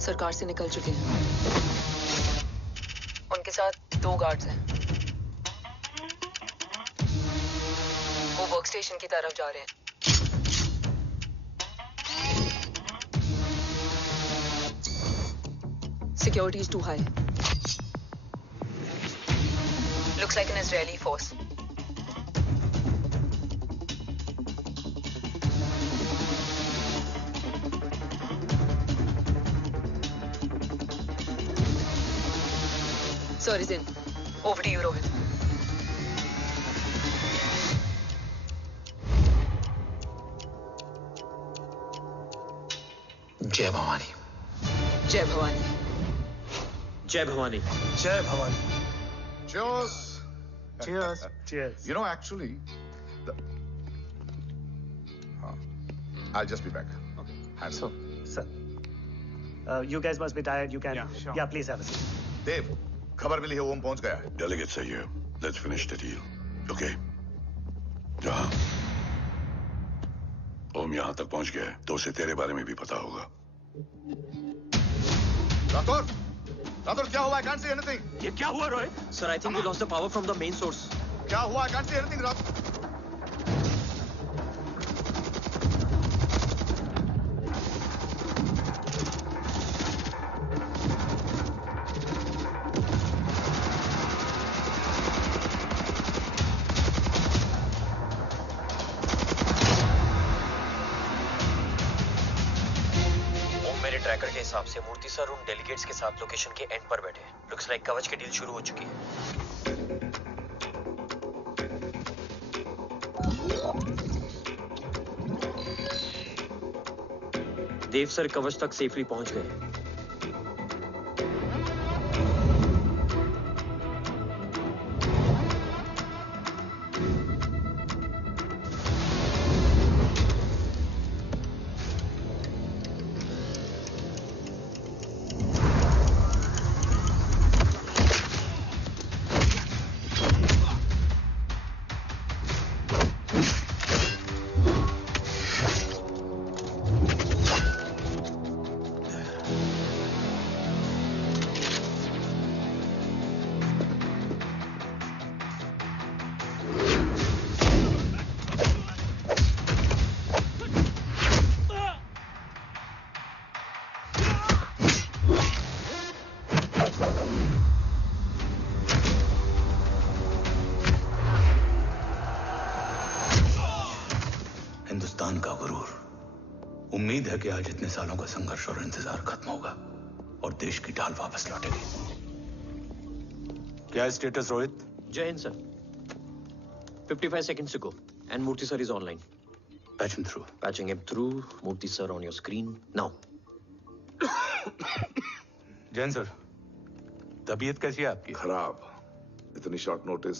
सरकार से निकल चुके हैं। उनके साथ 2 गार्ड्स हैं। वो वर्क स्टेशन की तरफ जा रहे हैं। Security is too high. Looks like an Israeli force. Sir is in. Over to you, Rohit. जय भवानी। जय भवानी। जय भवानी। जय Bhavani. Cheers. Cheers. Cheers. You know, actually, I'll just be back. Okay. Hands So, sir, you guys must be tired. You can. Yeah, sure. Yeah, please have a seat. Dave, खबर मिली है ओम पहुंच गया है। Delegates are here. Let's finish the deal. Okay? जहाँ ओम यहाँ तक पहुंच गया है, तो उसे तेरे बारे में भी पता होगा। राठौर क्या हुआ? I can't see anything. ये क्या हुआ Rohit? Sir, I think we lost the power from the main source. क्या हुआ? I can't see anything, Rathore. Tracker के हिसाब से मूर्ति सर उन डेलीगेट्स के साथ लोकेशन के एंड पर बैठे। लुक्स लाइक कवच की डील शुरू हो चुकी है। देव सर कवच तक सेफली पहुंच गए। उम्मीद है कि आज इतने सालों का संघर्ष और इंतजार खत्म होगा और देश की ढाल वापस लौटेगी। क्या है स्टेटस रोहित? जय Hind sir. 55 seconds to go and Murthy sir is online. Patch him through. Patching him through. Murthy sir on your screen now. Jain sir, तबीयत कैसी है आपकी? खराब। इतनी शॉर्ट नोटिस।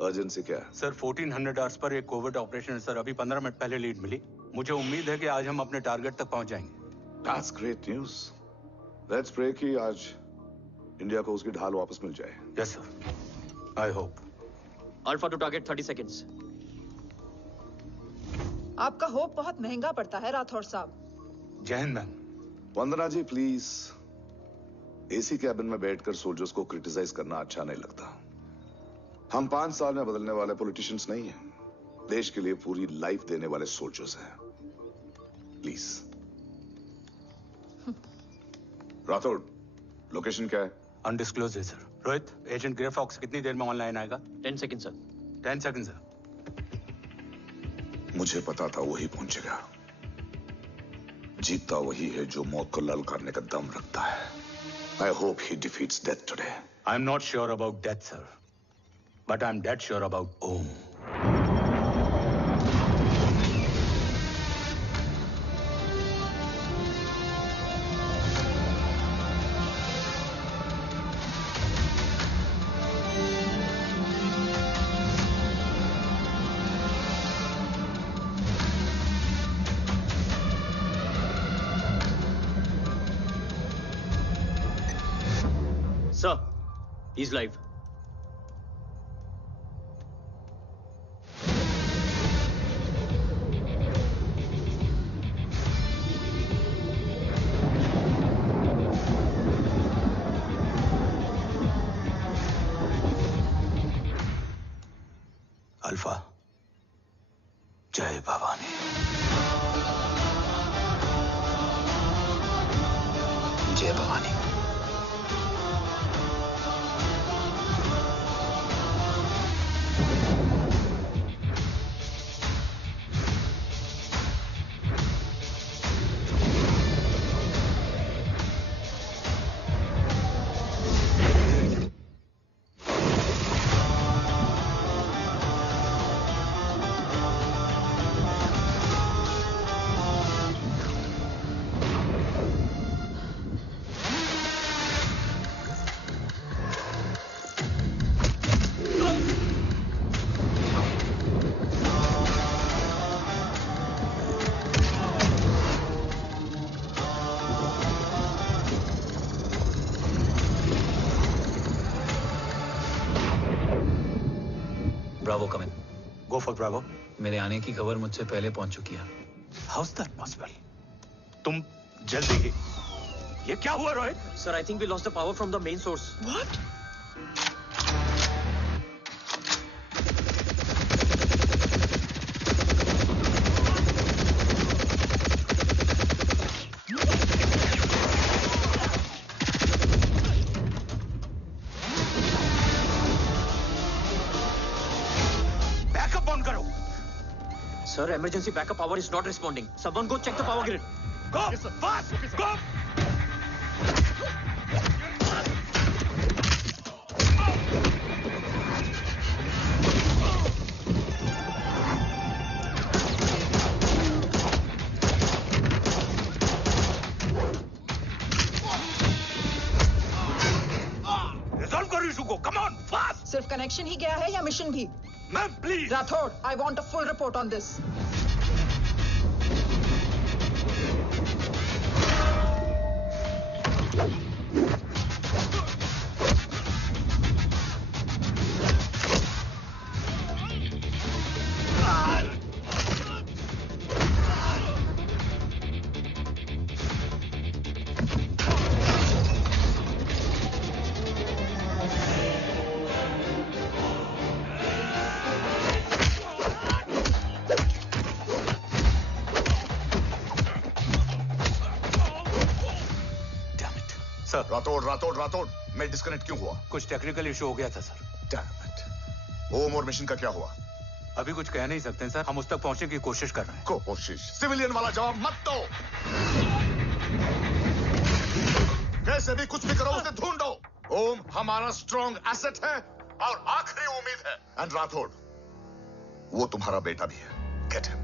अर्जेंसी क्या है? सर 1400 आवर्स पर एक कोविड ऑपरेशन सर अभी 15 मिनट पहले लीड मिली। मुझे उम्मीद है कि आज हम अपने टारगेट तक पहुंच जाएंगे। That's great news. Let's pray कि आज इंडिया को उसकी ढाल वापस मिल जाए। Yes sir. I hope. Alpha to target 30 seconds. आपका होप बहुत महंगा पड़ता है राठौर साहब। जय हिंद ma'am. Vandana ji please, AC cabin में बैठकर सोल्जर्स को क्रिटिसाइज करना अच्छा नहीं लगता। हम 5 साल में बदलने वाले पॉलिटिशियंस नहीं हैं, देश के लिए पूरी लाइफ देने वाले सोल्जर्स हैं। प्लीज। राठौड़, लोकेशन क्या है? अनडिस्क्लोज है sir. Rohit, agent Grey Fox कितनी देर में ऑनलाइन आएगा? 10 seconds सर। 10 seconds sir. मुझे पता था वही पहुंचेगा। जीतता वही है जो मौत को ललकारने का दम रखता है। I hope he defeats death today. I'm not sure about death, sir. But I'm dead sure about Om. Sir, he's live. खलीफा। जय भवानी। जय Bhavani. Bravo come in. Go for Bravo. मेरे आने की खबर मुझसे पहले पहुंच चुकी है। How is that possible? तुम जल्दी ही। ये क्या हुआ Rohit? Sir, I think we lost the power from the main source. What? Backup on करो। Sir, emergency backup power is not responding. Someone go check the power grid. Go! Fast! Go! Resolve करो issue को। Come on, fast! सिर्फ connection ही गया है या mission भी? Ma'am, please. Rathore, I want a full report on this. Sir, Rathore मैं disconnect क्यों हुआ? कुछ टेक्निकल इशू हो गया था सर। Damn it. ओम और मिशन का क्या हुआ? अभी कुछ कह नहीं सकते सर। हम उस तक पहुंचने की कोशिश कर रहे हैं। कोशिश? सिविलियन वाला जवाब मत दो। कैसे भी कुछ भी करो, उसे ढूंढो। ओम हमारा स्ट्रॉन्ग एसेट है और आखिरी उम्मीद है। एंड राठौड़, वो तुम्हारा बेटा भी है। Get him.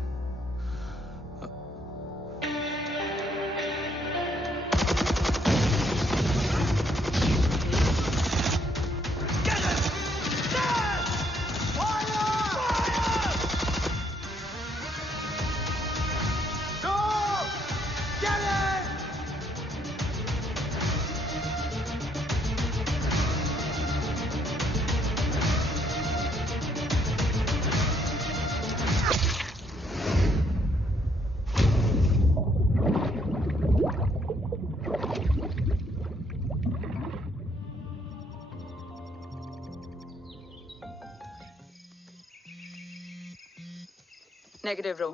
Negative, Ro.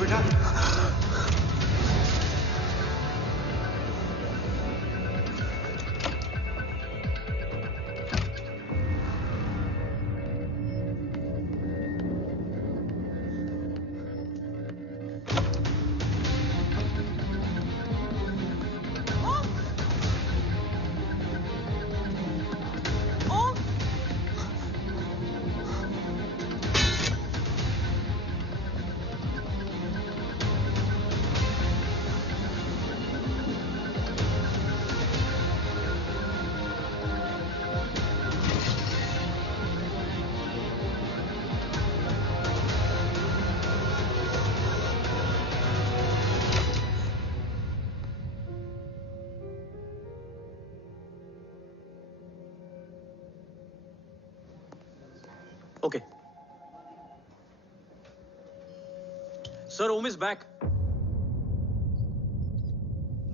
बेटा? Okay. Sir, Om is back.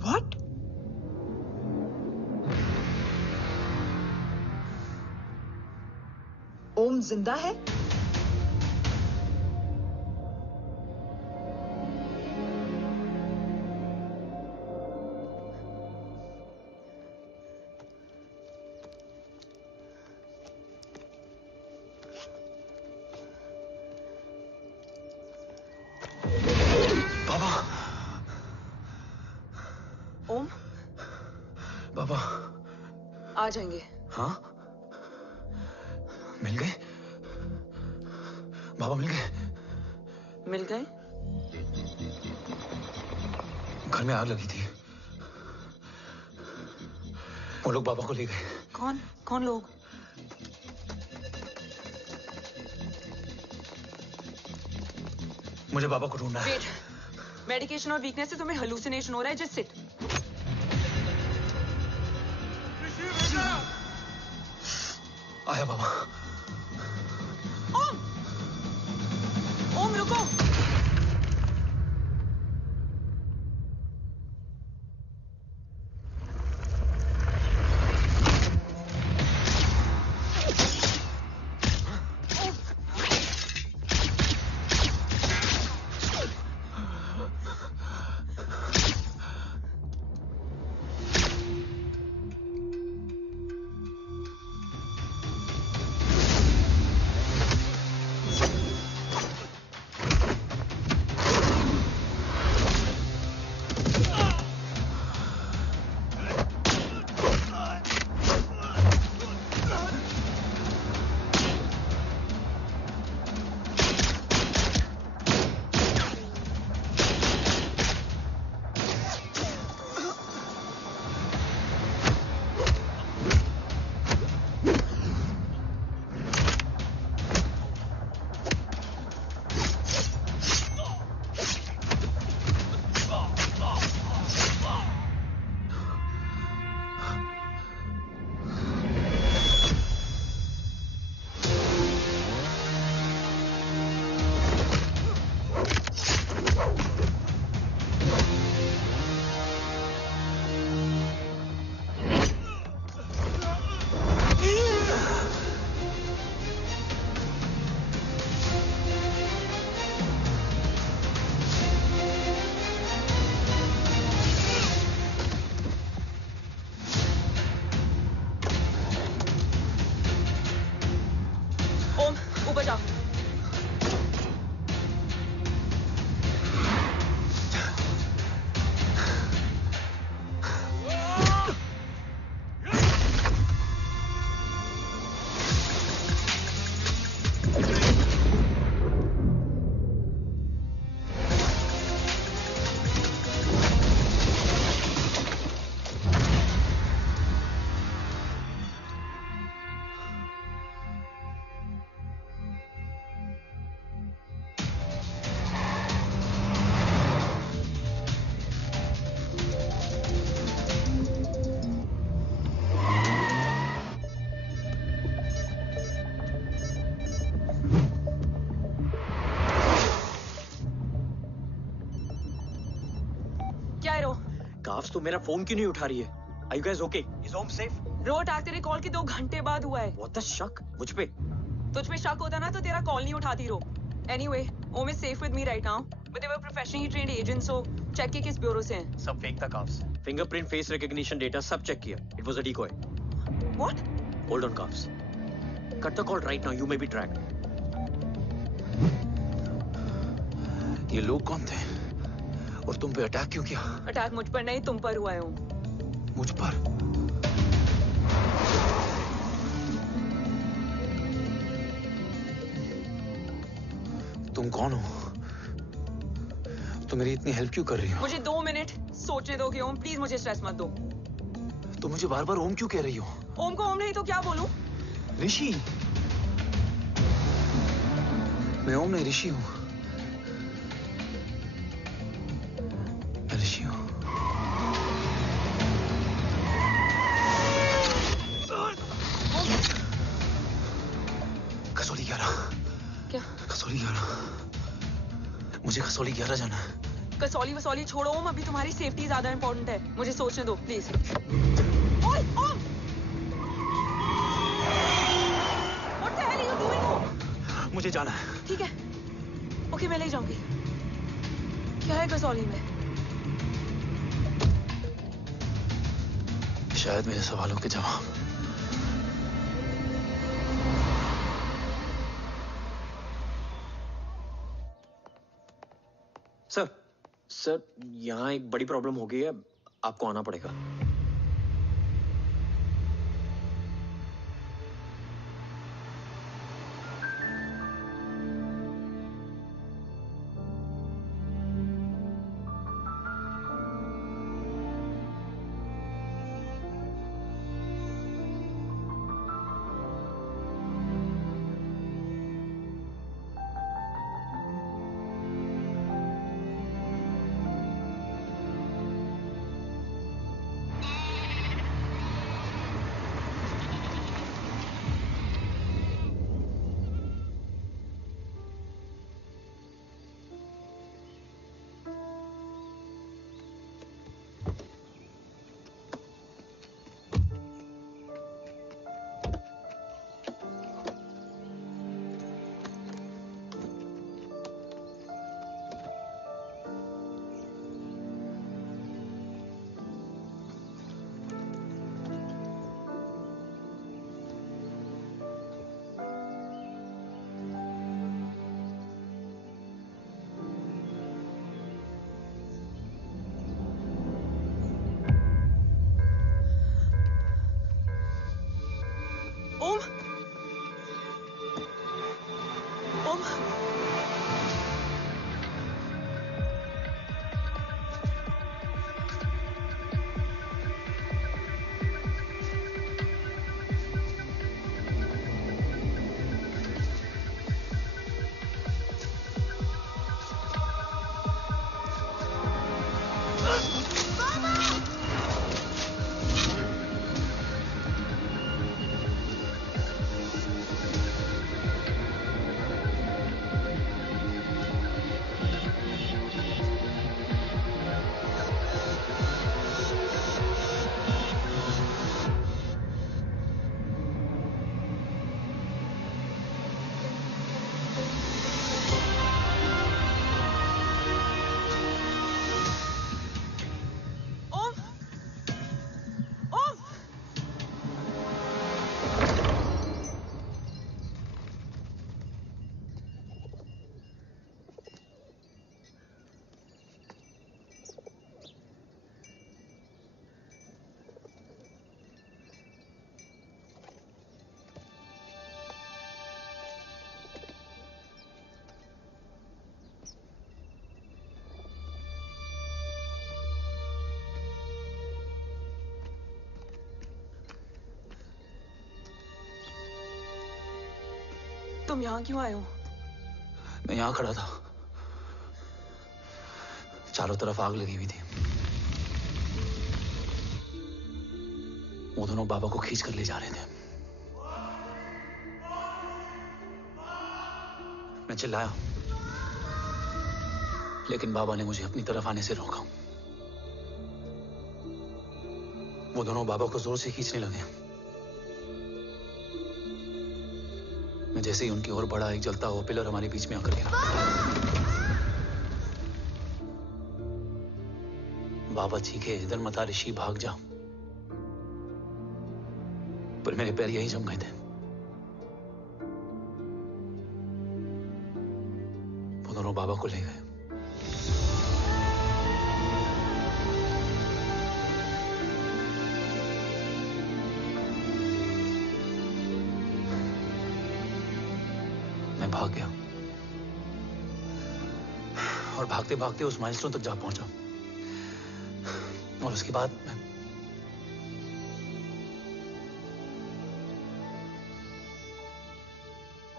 What? ओम जिंदा है? ओम, बाबा आ जाएंगे। हाँ, मिल गए? बाबा मिल गए? मिल गए? घर में आग लगी थी, वो लोग बाबा को ले गए। कौन? कौन लोग? मुझे बाबा को ढूंढना है। वेट, मेडिकेशन और वीकनेस से तुम्हें हेलुसिनेशन हो रहा है। Just sit. आया बाबा। ओम, ओम रुको। काफ्स तो मेरा फोन क्यों नहीं उठा रही है? Are you guys okay? Is Om safe? रो अटैक तेरे कॉल के 2 घंटे बाद हुआ है। What the शक? मुझ पे? तुझ पे शक होता ना तो तेरा कॉल नहीं उठाती रो। Anyway, Om is safe with me right now, but they were professionally trained agents, so check के किस ब्यूरो से हैं? सब फेक था carbs. Fingerprint, face recognition data सब चेक किया। It was a decoy. What? Hold on, carbs. Cut the call right now. You may be tracked. ये लोग कौन थे? और तुम पे अटैक क्यों किया? अटैक मुझ पर नहीं, तुम पर हुआ है ओम। मुझ पर? तुम कौन हो? तुम मेरी इतनी हेल्प क्यों कर रही हो? मुझे 2 मिनट सोचने दोगे ओम, प्लीज मुझे स्ट्रेस मत दो। तुम मुझे बार बार ओम क्यों कह रही हो? ओम को ओम नहीं तो क्या बोलूं? ऋषि। मैं ओम नहीं, ऋषि हूं। मैं ऋषि हूं। कसौली 11। क्या? कसौली 11। मुझे कसौली 11 जाना है। कसौली वसौली छोड़ो ओम, अभी तुम्हारी सेफ्टी ज्यादा इंपॉर्टेंट है। मुझे सोचने दो प्लीज। ओए ओम! What the hell are you doing, ओम? मुझे जाना है। ठीक है, ओके मैं ले जाऊंगी। क्या है कसौली में? शायद मेरे सवालों के जवाब। सर, यहाँ एक बड़ी प्रॉब्लम हो गई है। आपको आना पड़ेगा। ओम! ओम! तुम यहाँ क्यों आए हो? मैं यहाँ खड़ा था। चारों तरफ आग लगी हुई थी। वो दोनों बाबा को खींच कर ले जा रहे थे। मैं चिल्लाया, लेकिन बाबा ने मुझे अपनी तरफ आने से रोका। वो दोनों बाबा को जोर से खींचने लगे। मैं जैसे ही उनकी ओर बढ़ा, एक जलता हुआ पिलर हमारे बीच में आकर गिरा। बाबा चीखे, इधर मत आ ऋषि, भाग जा। पर मेरे पैर यही जम गए थे। वो दोनों बाबा को ले गए। मैं भाग गया और भागते भागते उस माइलस्टोन तक जा पहुंचा। और उसके बाद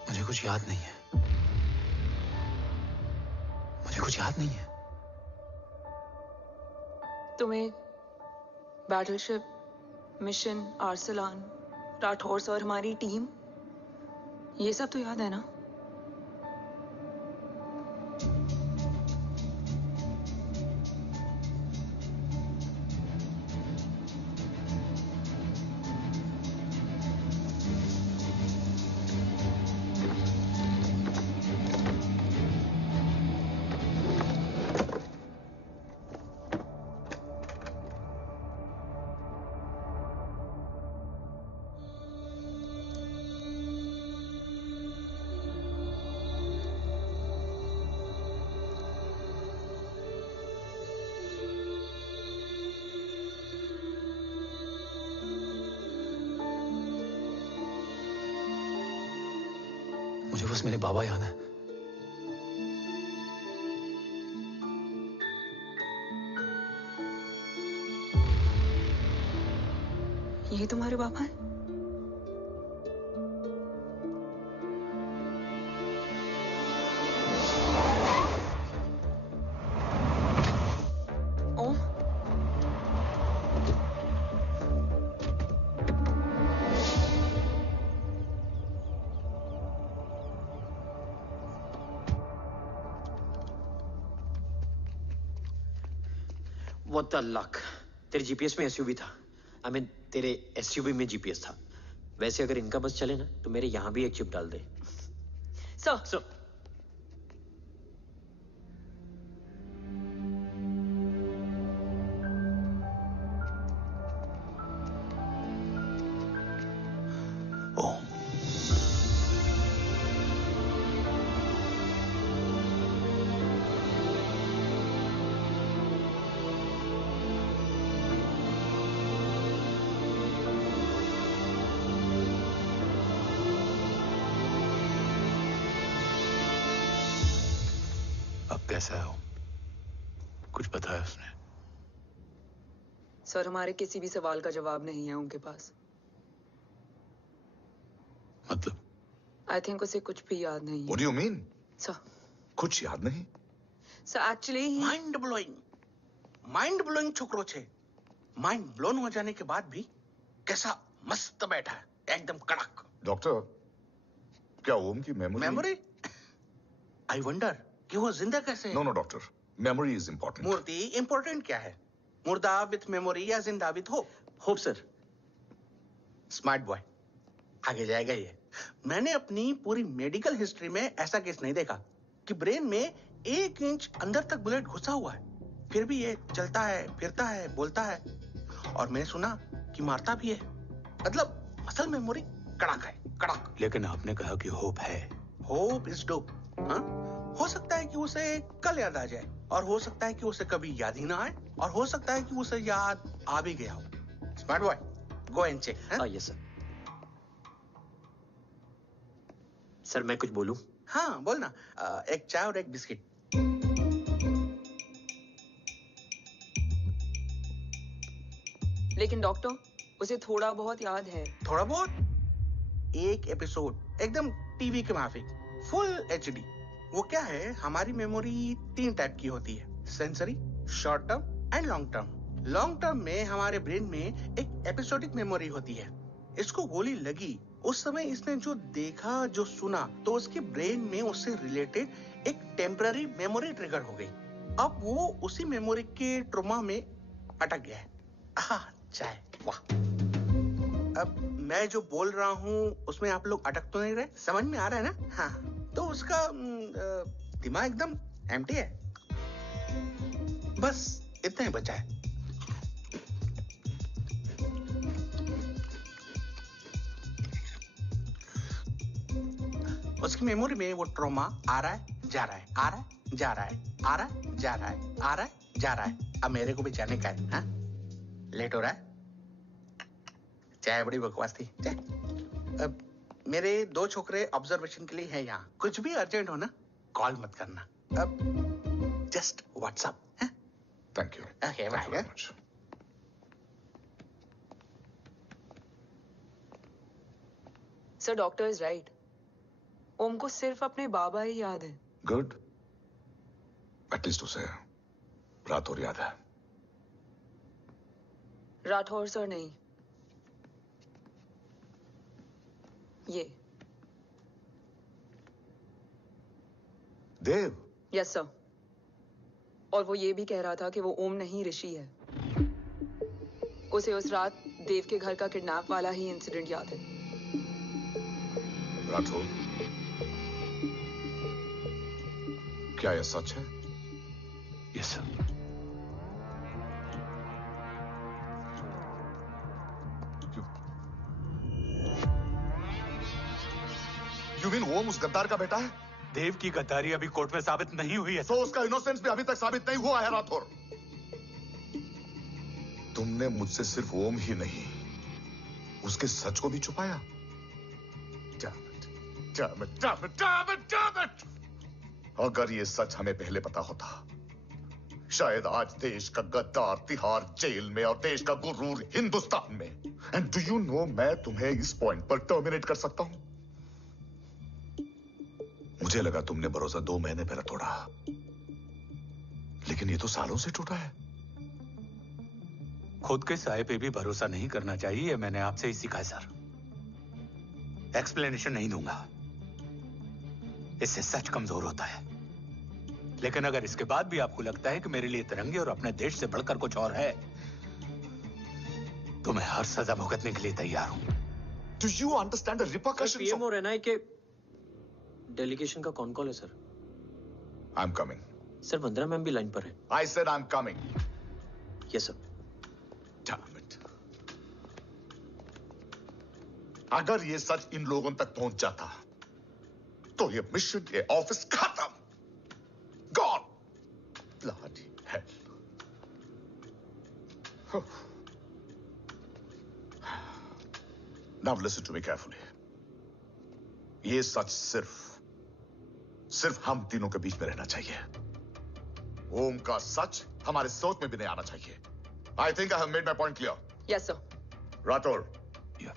मुझे कुछ याद नहीं है। मुझे कुछ याद नहीं है। तुम्हें बैटलशिप, मिशन, आर्सलान, राठौर और हमारी टीम, ये सब तो याद है ना? मुझे बस मेरे बाबा याद है। ये तुम्हारे बाबा हैं? ओम, What the luck? तेरे जीपीएस में एसयूवी था। I mean, तेरे एसयूवी में जीपीएस था। वैसे अगर इनका बस चले ना तो मेरे यहाँ भी एक चिप डाल दे। सर। कैसा है वो? कुछ बताया उसने? सर, हमारे किसी भी सवाल का जवाब नहीं है उनके पास। मतलब? आई थिंक उसे कुछ भी याद नहीं है। What do you mean? Sir, कुछ याद नहीं? सर एक्चुअली माइंड ब्लोइंग छोकरो छे। माइंड ब्लोन हो जाने के बाद भी कैसा मस्त बैठा है, एकदम कड़क। डॉक्टर, क्या ओम की मेमोरी? आई वंडर कि वो जिंदा कैसे है? No doctor, memory is important. Murthy important क्या है? मुर्दा विथ मेमोरी या जिंदा with hope? Hope sir. Smart boy, आगे जाएगा ये। मैंने अपनी पूरी मेडिकल हिस्ट्री में ऐसा केस नहीं देखा कि ब्रेन में 1 इंच अंदर तक बुलेट घुसा हुआ है, फिर भी ये चलता है, फिरता है, बोलता है, और मैंने सुना कि मारता भी है। मतलब असल मेमोरी कड़क है, कड़क। लेकिन आपने कहा कि होप है। Hope is dope. हाँ, हो सकता है कि उसे कल याद आ जाए, और हो सकता है कि उसे कभी याद ही ना आए, और हो सकता है कि उसे याद आ भी गया हो। Smart boy, go and check. Yes sir. Sir मैं कुछ बोलूं? हाँ बोलना। एक चाय और एक बिस्किट। लेकिन डॉक्टर, उसे थोड़ा बहुत याद है। थोड़ा बहुत? एक एपिसोड एकदम टीवी के माफिक, फुल एचडी। वो क्या है, हमारी मेमोरी 3 टाइप की होती है, sensory, short term and long term. Long term में हमारे ब्रेन में एक एपिसोडिक मेमोरी होती है। इसको गोली लगी उस समय इसने जो देखा, जो सुना, तो उसके ब्रेन में उससे रिलेटेड एक टेम्पररी मेमोरी ट्रिगर हो गई। अब वो उसी मेमोरी के ट्रॉमा में अटक गया है। चाय, वाह। अब मैं जो बोल रहा हूँ उसमें आप लोग अटक तो नहीं रहे? समझ में आ रहा है ना? हाँ, तो उसका दिमाग एकदम एम्प्टी है। बस इतना ही बचा है। उसकी मेमोरी में वो ट्रॉमा आ रहा है, जा रहा है, आ रहा है, जा रहा है, आ रहा है, जा रहा है, आ रहा है, जा रहा है। अब मेरे को भी जाने का है। हाँ, लेट हो रहा है। चाय बड़ी बकवास थी। अब मेरे 2 छोकरे ऑब्जर्वेशन के लिए हैं यहाँ। कुछ भी अर्जेंट हो ना, कॉल मत करना। अब just WhatsApp. Thank you. Okay, bye. Sir, doctor is right. Om को सिर्फ अपने बाबा ही याद है। गुड। एटलीस्ट उसे राठौर याद है। राठौर सर नहीं, ये देव। Yes sir. और वो ये भी कह रहा था कि वो ओम नहीं, ऋषि है। उसे उस रात देव के घर का किडनैप वाला ही इंसिडेंट याद है। राठौर, क्या यह सच है? Yes sir. यू मीन ओम उस गद्दार का बेटा है? देव की गद्दारी अभी कोर्ट में साबित नहीं हुई है। तो उसका इनोसेंस भी अभी तक साबित नहीं हुआ है राठौर। तुमने मुझसे सिर्फ ओम ही नहीं, उसके सच को भी छुपाया। Damn it! अगर ये सच हमें पहले पता होता, शायद आज देश का गद्दार तिहाड़ जेल में और देश का गुरूर हिंदुस्तान में। एंड डू यू नो, मैं तुम्हें इस पॉइंट पर टर्मिनेट कर सकता हूं। मुझे लगा तुमने भरोसा 2 महीने पहले तोड़ा, लेकिन ये तो सालों से टूटा है। खुद के साये पे भी भरोसा नहीं करना चाहिए, मैंने आपसे ही सीखा है सर। एक्सप्लेनेशन नहीं दूंगा, इससे सच कमजोर होता है। लेकिन अगर इसके बाद भी आपको लगता है कि मेरे लिए तिरंगे और अपने देश से बढ़कर कुछ और है, तो मैं हर सजा भुगतने के लिए तैयार हूं। Do you understand the repercussions? PM और एनआई के डेलीगेशन का कौन कॉल है sir? I'm coming. Sir, Vandana ma'am भी लाइन पर है। I said I'm coming. Yes sir. Damn it. अगर ये सच इन लोगों तक पहुंच जाता, तो ये मिशन, ये ऑफिस खत्म। Gone. Bloody hell. Now listen to me carefully. ये सच सिर्फ हम तीनों के बीच में रहना चाहिए। ओम का सच हमारे सोच में भी नहीं आना चाहिए। I think I have made my point clear. Yes sir. Rathore. Yeah.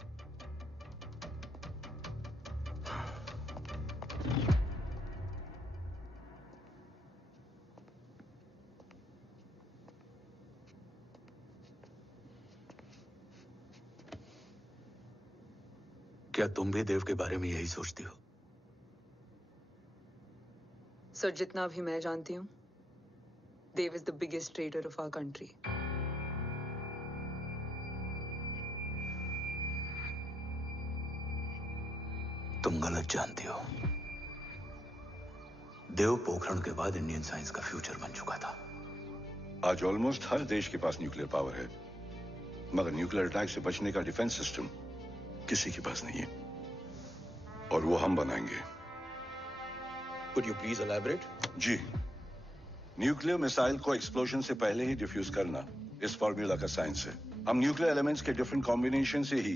क्या तुम भी देव के बारे में यही सोचती हो? सर, जितना भी मैं जानती हूँ, Dev is the biggest trader of our country. तुम गलत जानती हो। देव पोखरण के बाद इंडियन साइंस का फ्यूचर बन चुका था। आज ऑलमोस्ट हर देश के पास न्यूक्लियर पावर है, मगर न्यूक्लियर अटैक से बचने का डिफेंस सिस्टम किसी के पास नहीं है, और वो हम बनाएंगे। Could you please elaborate? जी, न्यूक्लियर मिसाइल को एक्सप्लोजन से पहले ही डिफ्यूज करना इस फॉर्मूला का साइंस है। हम न्यूक्लियर एलिमेंट्स के डिफरेंट कॉम्बिनेशन से ही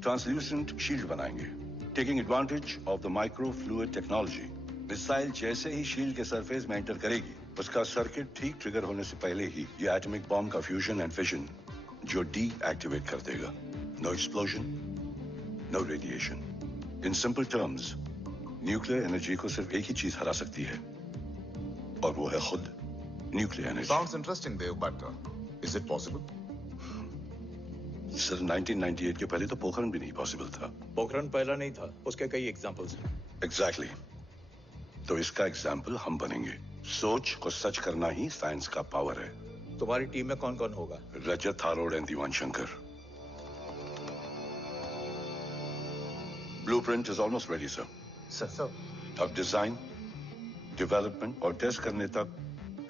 ट्रांसल्यूसेंट शील्ड बनाएंगे, taking advantage of the micro fluid technology. Missile जैसे ही शील्ड के सरफेस में एंटर करेगी, उसका सर्किट ठीक ट्रिगर होने से पहले ही ये एटॉमिक बॉम्ब का फ्यूजन एंड फिशन जो डीएक्टिवेट कर देगा। No explosion, no radiation. In simple terms, nuclear energy को सिर्फ एक ही चीज हरा सकती है, और वो है खुद nuclear energy. Sounds interesting, Dev, but is it possible? Sir, 1998 के पहले तो पोखरण भी नहीं पॉसिबल था। पोखरण पहला नहीं था, उसके कई एग्जांपल्स हैं। एग्जैक्टली। तो इसका एग्जाम्पल हम बनेंगे। सोच को सच करना ही साइंस का पावर है। तुम्हारी टीम में कौन कौन होगा? रजत, थारोड and Diwan Shankar. Blueprint is almost ready sir. Sir अब डिजाइन, डेवलपमेंट और टेस्ट करने तक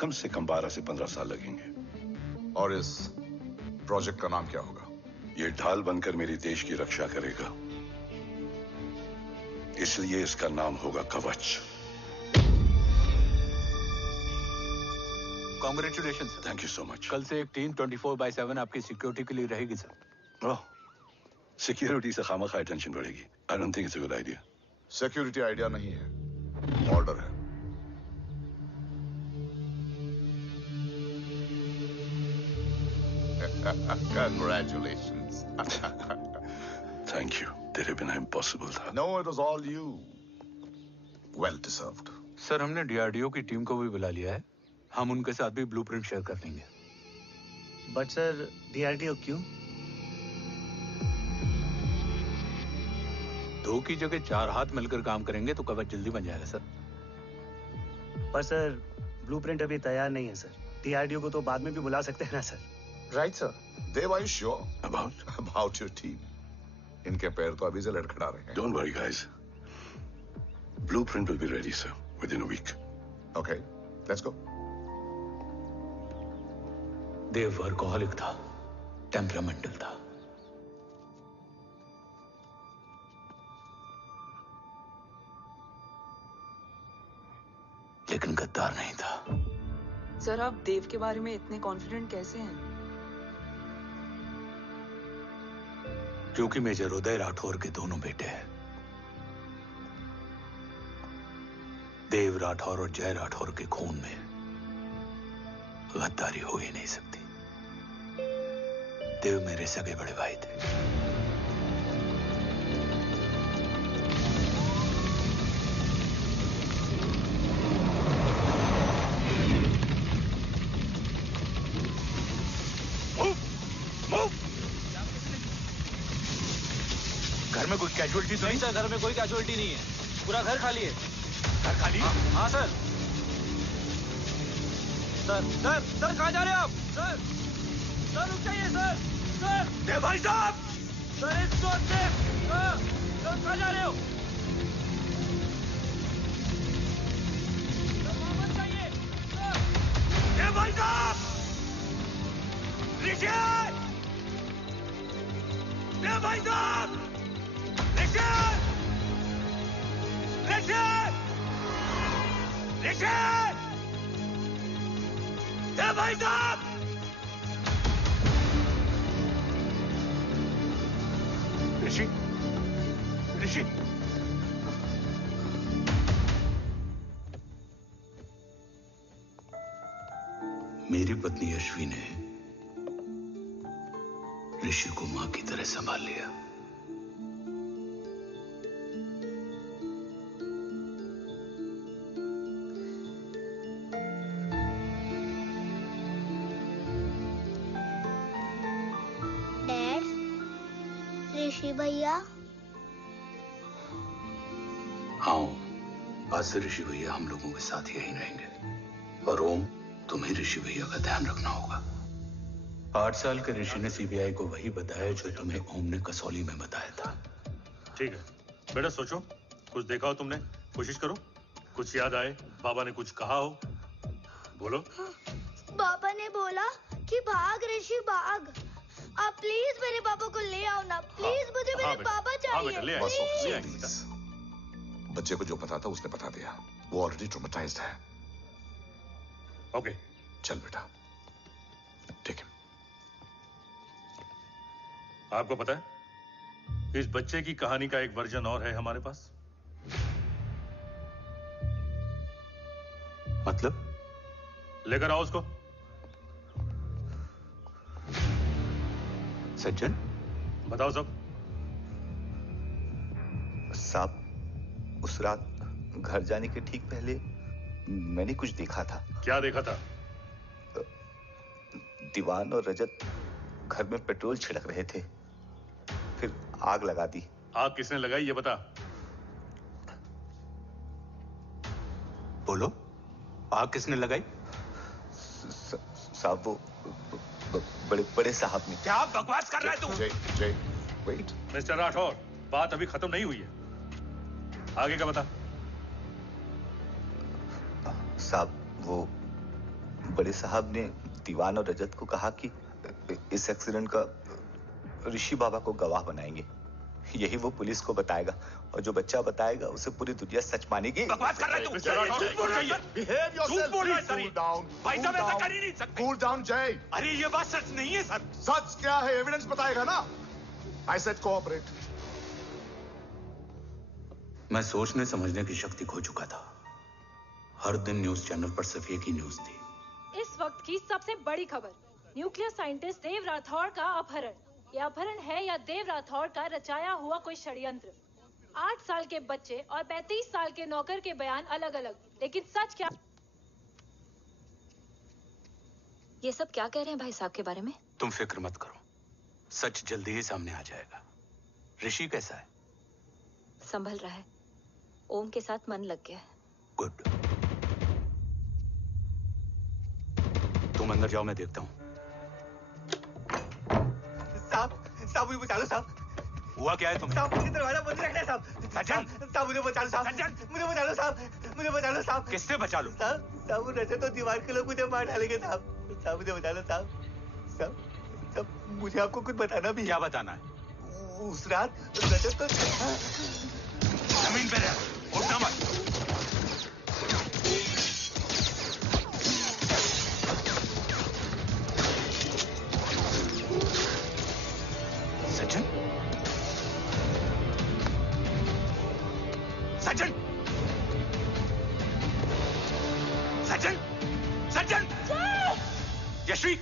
कम से कम 12 से 15 साल लगेंगे। और इस प्रोजेक्ट का नाम क्या होगा? ये ढाल बनकर मेरे देश की रक्षा करेगा, इसलिए इसका नाम होगा कवच। Congratulation sir. Thank you so much. कल से एक टीम 24/7 आपकी सिक्योरिटी के लिए रहेगी सर। ओह, सिक्योरिटी से खामखा टेंशन बढ़ेगी। I don't think it's a good idea. Security idea नहीं है, ऑर्डर है। Congratulations. थैंक यू, तेरे बिना इम्पॉसिबल था। No, it was all you. Well deserved. Sir हमने डीआरडीओ की टीम को भी बुला लिया है, हम उनके साथ भी ब्लूप्रिंट शेयर कर लेंगे। बट सर डीआरडीओ क्यों? 2 की जगह 4 हाथ मिलकर काम करेंगे तो कवच जल्दी बन जाएगा सर। पर सर ब्लूप्रिंट अभी तैयार नहीं है सर। डीआरडीओ को तो बाद में भी बुला सकते हैं ना sir. Right, sir. Dev, are you sure about your team? इनके पैर तो अभी से लड़खड़ा रहे हैं। Don't worry, guys. Blueprint will be ready, sir, within a week. Okay, let's go. Dev workaholic था, टेम्परामेंटल था। लेकिन गद्दार नहीं था। सर आप देव के बारे में इतने कॉन्फिडेंट कैसे हैं? क्योंकि मेजर उदय राठौर के दोनों बेटे हैं। देव राठौर और जय राठौर के खून में गद्दारी हो ही नहीं सकती। देव मेरे सगे बड़े भाई थे। घर में कोई कैजुअलिटी तो नहीं? सर घर में कोई कैजुअलिटी नहीं है, पूरा घर खाली है। घर खाली? हाँ सर। सर सर सर कहाँ जा रहे हैं आप? सर सर रुक जाइए सर। सर देव भाई साहब! सर इस जोर से सर कहाँ जा रहे हो? सर वहाँ मत जाइए सर। देव भाई साहब! ऋषि! देव भाई साहब! ऋषि! ऋषि! ऋषि! देव भाई साहब! ऋषि! ऋषि! मेरी पत्नी अश्वी ने ऋषि को मां की तरह संभाल लिया। डैड, ऋषि भैया। हाँ, आज से ऋषि भैया हम लोगों के साथ यहीं रहेंगे। और ओम, तुम्हें ऋषि भैया का ध्यान रखना होगा। 8 साल के ऋषि ने सीबीआई को वही बताया जो तुम्हें ओम ने कसौली में बताया था। ठीक है बेटा, सोचो, कुछ देखा हो तुमने, कोशिश करो, कुछ याद आए, बाबा ने कुछ कहा हो, बोलो। पापा ने बोला कि भाग ऋषि भाग। आप प्लीज मेरे पापा को ले आओ ना, प्लीज। मुझे मेरे पापा चाहिए। ले प्लीज। बच्चे को जो पता था उसने बता दिया, वो ऑलरेडी ट्रॉमेटाइज्ड है। ओके चल बेटा, ठीक है। आपको पता है इस बच्चे की कहानी का एक वर्जन और है हमारे पास। मतलब? लेकर आओ उसको। सज्जन, बताओ सब। साहब, उस रात घर जाने के ठीक पहले मैंने कुछ देखा था। क्या देखा था? दीवान और रजत घर में पेट्रोल छिड़क रहे थे, फिर आग लगा दी। आग किसने लगाई ये बता। बोलो, आग किसने लगाई? साहब, वो बड़े बड़े साहब ने। क्या बकवास कर रहा है तू? जय, वेट। मिस्टर राठौर, बात अभी खत्म नहीं हुई है। आगे का बता। साहब, वो बड़े साहब ने दीवान और रजत को कहा कि इस एक्सीडेंट का ऋषि बाबा को गवाह बनाएंगे। यही वो पुलिस को बताएगा और जो बच्चा बताएगा उसे पूरी दुनिया सच मानेगी। बकवास कर रहा है तू। झूठ बोल रही है। झूठ बोल रहा है सर। भाई साहब ऐसा कर ही नहीं सकते। कूल डाउन जय। अरे ये बात सच नहीं है सर। सच क्या है? एविडेंस बताएगा ना। I said cooperate. मैं सोचने समझने की शक्ति खो चुका था। हर दिन न्यूज चैनल पर सिर्फ एक ही न्यूज थी। इस वक्त की सबसे बड़ी खबर, न्यूक्लियर साइंटिस्ट देव राठौड़ का अपहरण। यह अपहरण है या देव राठौड़ का रचाया हुआ कोई षड्यंत्र। 8 साल के बच्चे और 35 साल के नौकर के बयान अलग अलग, लेकिन सच क्या? ये सब क्या कह रहे हैं भाई साहब के बारे में? तुम फिक्र मत करो, सच जल्दी ही सामने आ जाएगा। ऋषि कैसा है? संभल रहा है। ओम के साथ मन लग गया है। गुड। तुम अंदर जाओ, मैं देखता हूँ। साहब मुझे बचा लो साहब। हुआ क्या है तुम्हें? साहब मुझे दरवाजा बंद रखना है साहब। सज्जन, साहब मुझे बचा लो साहब। मुझे बचा लो साहब। मुझे बचा लो साहब। किससे बचा लो? साहब वो रजत तो दीवार के लोग मुझे मार डालेंगे साहब। साहब मुझे बचा लो साहब। साहब मुझे आपको कुछ बताना भी है। क्या बताना है? उस रात रजत तो जमीन पे रह, उठना मत। सज्जन, सज्जन, सज्जन, सज्जन, यश्वी,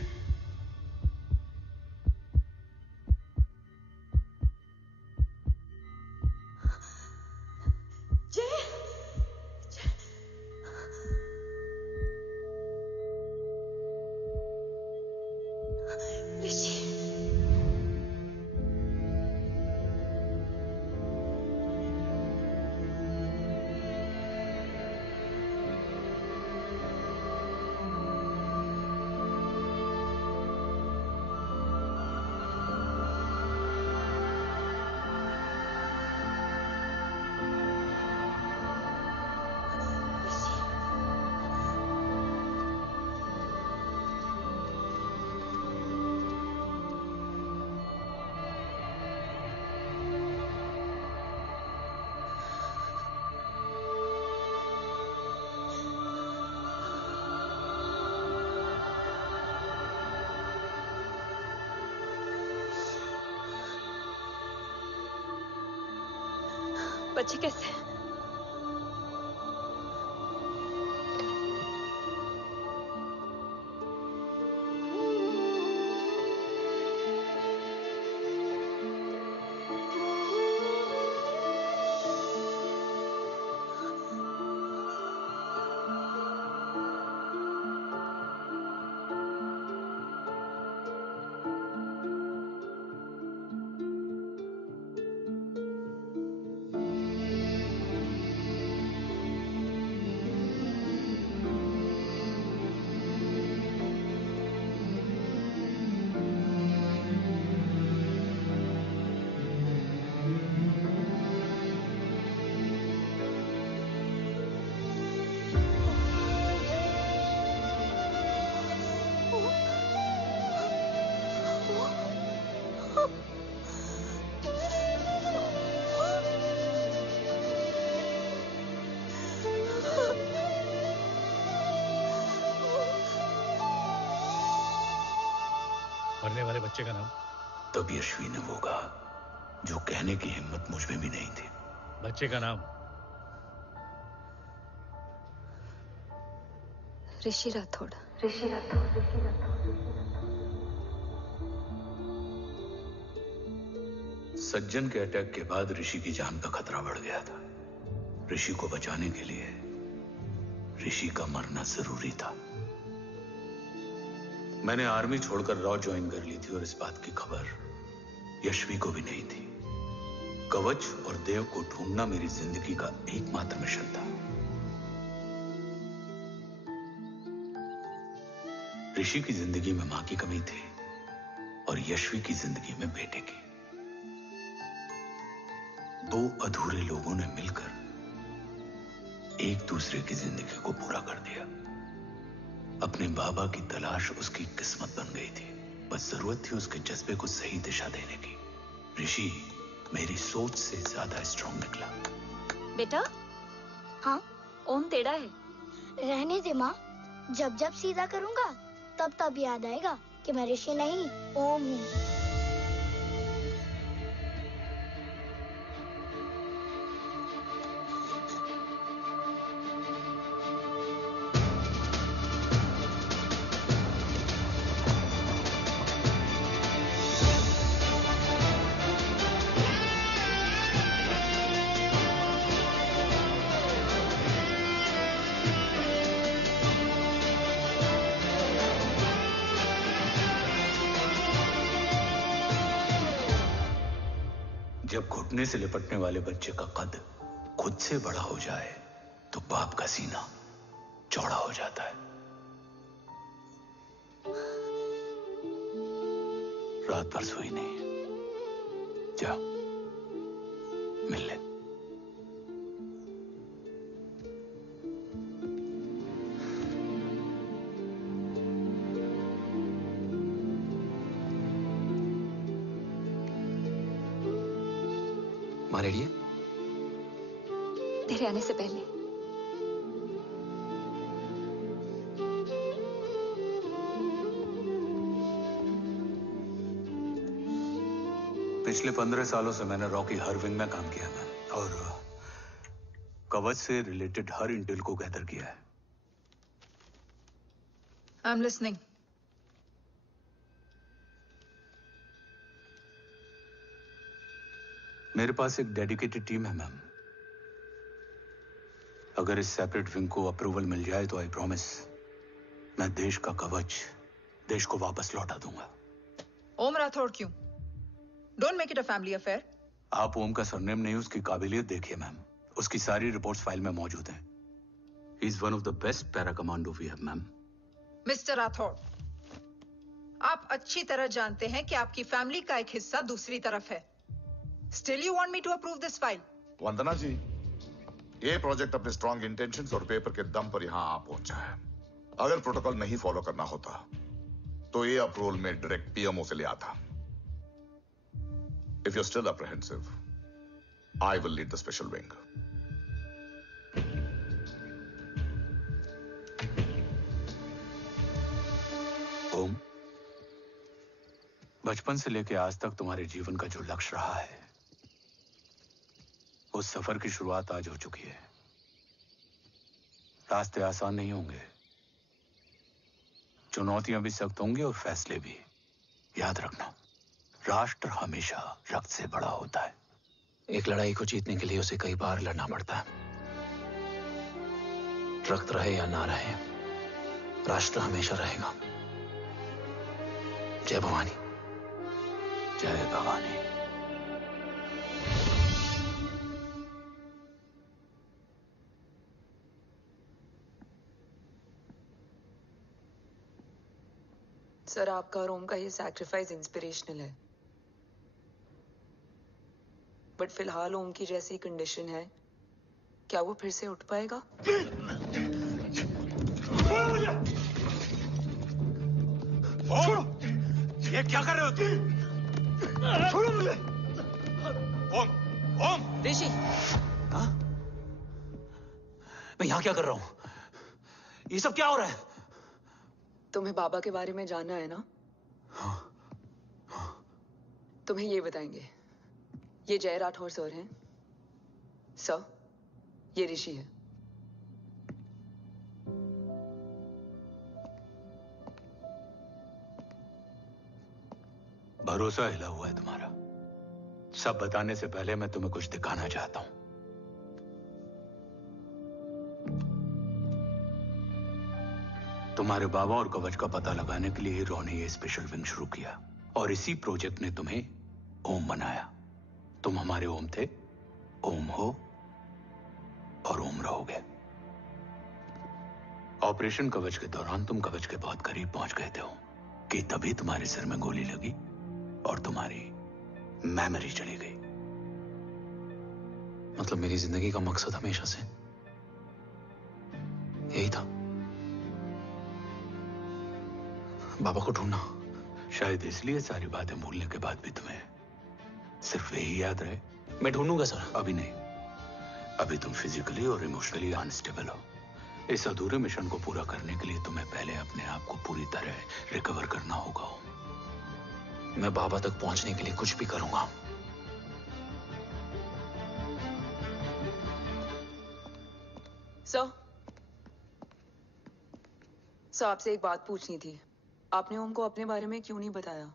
बच्चे कैसे हैं? मरने वाले बच्चे का नाम? तब यश्वी ने वो कहा जो कहने की हिम्मत मुझ में भी नहीं थी। बच्चे का नाम? ऋषि राठौड़। सज्जन के अटैक के बाद ऋषि की जान का खतरा बढ़ गया था। ऋषि को बचाने के लिए ऋषि का मरना जरूरी था। मैंने आर्मी छोड़कर रॉ ज्वाइन कर ली थी और इस बात की खबर यश्वी को भी नहीं थी। कवच और देव को ढूंढना मेरी जिंदगी का एकमात्र मिशन था। ऋषि की जिंदगी में मां की कमी थी और यश्वी की जिंदगी में बेटे की। दो अधूरे लोगों ने मिलकर एक दूसरे की जिंदगी को पूरा कर दिया। अपने बाबा की तलाश उसकी किस्मत बन गई थी, बस जरूरत थी उसके जज्बे को सही दिशा देने की। ऋषि मेरी सोच से ज्यादा स्ट्रांग निकला। बेटा, हाँ ओम टेढ़ा है। रहने दे माँ, जब जब सीधा करूँगा तब तब याद आएगा कि मैं ऋषि नहीं ओम हूँ। जब घुटने से लिपटने वाले बच्चे का कद खुद से बड़ा हो जाए तो बाप का सीना चौड़ा हो जाता है। रात भर सोई नहीं, जा मिल ले। माँ रेडी है? तेरे आने से पहले। पिछले 15 सालों से मैंने रॉकी हर विंग में काम किया था और कवच से रिलेटेड हर इंटेल को गैदर किया है। I am listening. मेरे पास एक डेडिकेटेड टीम है मैम। अगर इस सेपरेट विंग को अप्रूवल मिल जाए तो आई प्रॉमिस मैं देश का कवच देश को वापस लौटा दूंगा। ओम राठौड़ क्यों? Don't make it a family affair. आप ओम का सरनेम नहीं, उसकी काबिलियत देखिए मैम। उसकी सारी रिपोर्ट्स फाइल में मौजूद हैं। He is one of the best para commando we have ma'am. Mister Rathod, आप अच्छी तरह जानते हैं कि आपकी फैमिली का एक हिस्सा दूसरी तरफ है। Still you want me to approve this file? वंदना जी, ये प्रोजेक्ट अपने स्ट्रॉन्ग इंटेंशंस और पेपर के दम पर यहाँ आ पहुंचा है। अगर प्रोटोकॉल नहीं फॉलो करना होता तो ये अप्रूवल में डायरेक्ट पीएमओ से ले आता। If you're still apprehensive, I will lead the special wing. ओम, बचपन से लेकर आज तक तुम्हारे जीवन का जो लक्ष्य रहा है, उस सफर की शुरुआत आज हो चुकी है। रास्ते आसान नहीं होंगे, चुनौतियां भी सख्त होंगी और फैसले भी। याद रखना, राष्ट्र हमेशा रक्त से बड़ा होता है। एक लड़ाई को जीतने के लिए उसे कई बार लड़ना पड़ता है। रक्त रहे या ना रहे, राष्ट्र हमेशा रहेगा। जय भवानी। जय भवानी। सर, आपका और ओम का ये सैक्रिफाइस इंस्पिरेशनल है, बट फिलहाल ओम की जैसी कंडीशन है, क्या वो फिर से उठ पाएगा? छोड़ो! ये क्या कर रहे हो तुम? छोड़ो मुझे! ओम! ओम! ऋषि! हाँ? मैं यहाँ क्या कर रहा हूँ? ये सब क्या हो रहा है? तुम्हें बाबा के बारे में जानना है ना? तुम्हें ये बताएंगे। ये जय राठौर सर हैं। सर, ये ऋषि है। भरोसा हिला हुआ है तुम्हारा। सब बताने से पहले मैं तुम्हें कुछ दिखाना चाहता हूं। तुम्हारे बाबा और कवच का पता लगाने के लिए हीरो ने ये स्पेशल विंग शुरू किया और इसी प्रोजेक्ट ने तुम्हें ओम बनाया। तुम हमारे ओम थे, ओम हो और ओम रहोगे। ऑपरेशन कवच के दौरान तुम कवच के बहुत करीब पहुंच गए थे कि तभी तुम्हारे सिर में गोली लगी और तुम्हारी मेमोरी चली गई। मतलब मेरी जिंदगी का मकसद हमेशा से यही था। बाबा को ढूंढना। शायद इसलिए सारी बातें भूलने के बाद भी तुम्हें सिर्फ यही याद रहे। मैं ढूंढूंगा सर। अभी नहीं। अभी तुम फिजिकली और इमोशनली अनस्टेबल हो। इस अधूरे मिशन को पूरा करने के लिए तुम्हें पहले अपने आप को पूरी तरह रिकवर करना होगा। मैं बाबा तक पहुंचने के लिए कुछ भी करूंगा। सर आपसे एक बात पूछनी थी। आपने ओम को अपने बारे में क्यों नहीं बताया?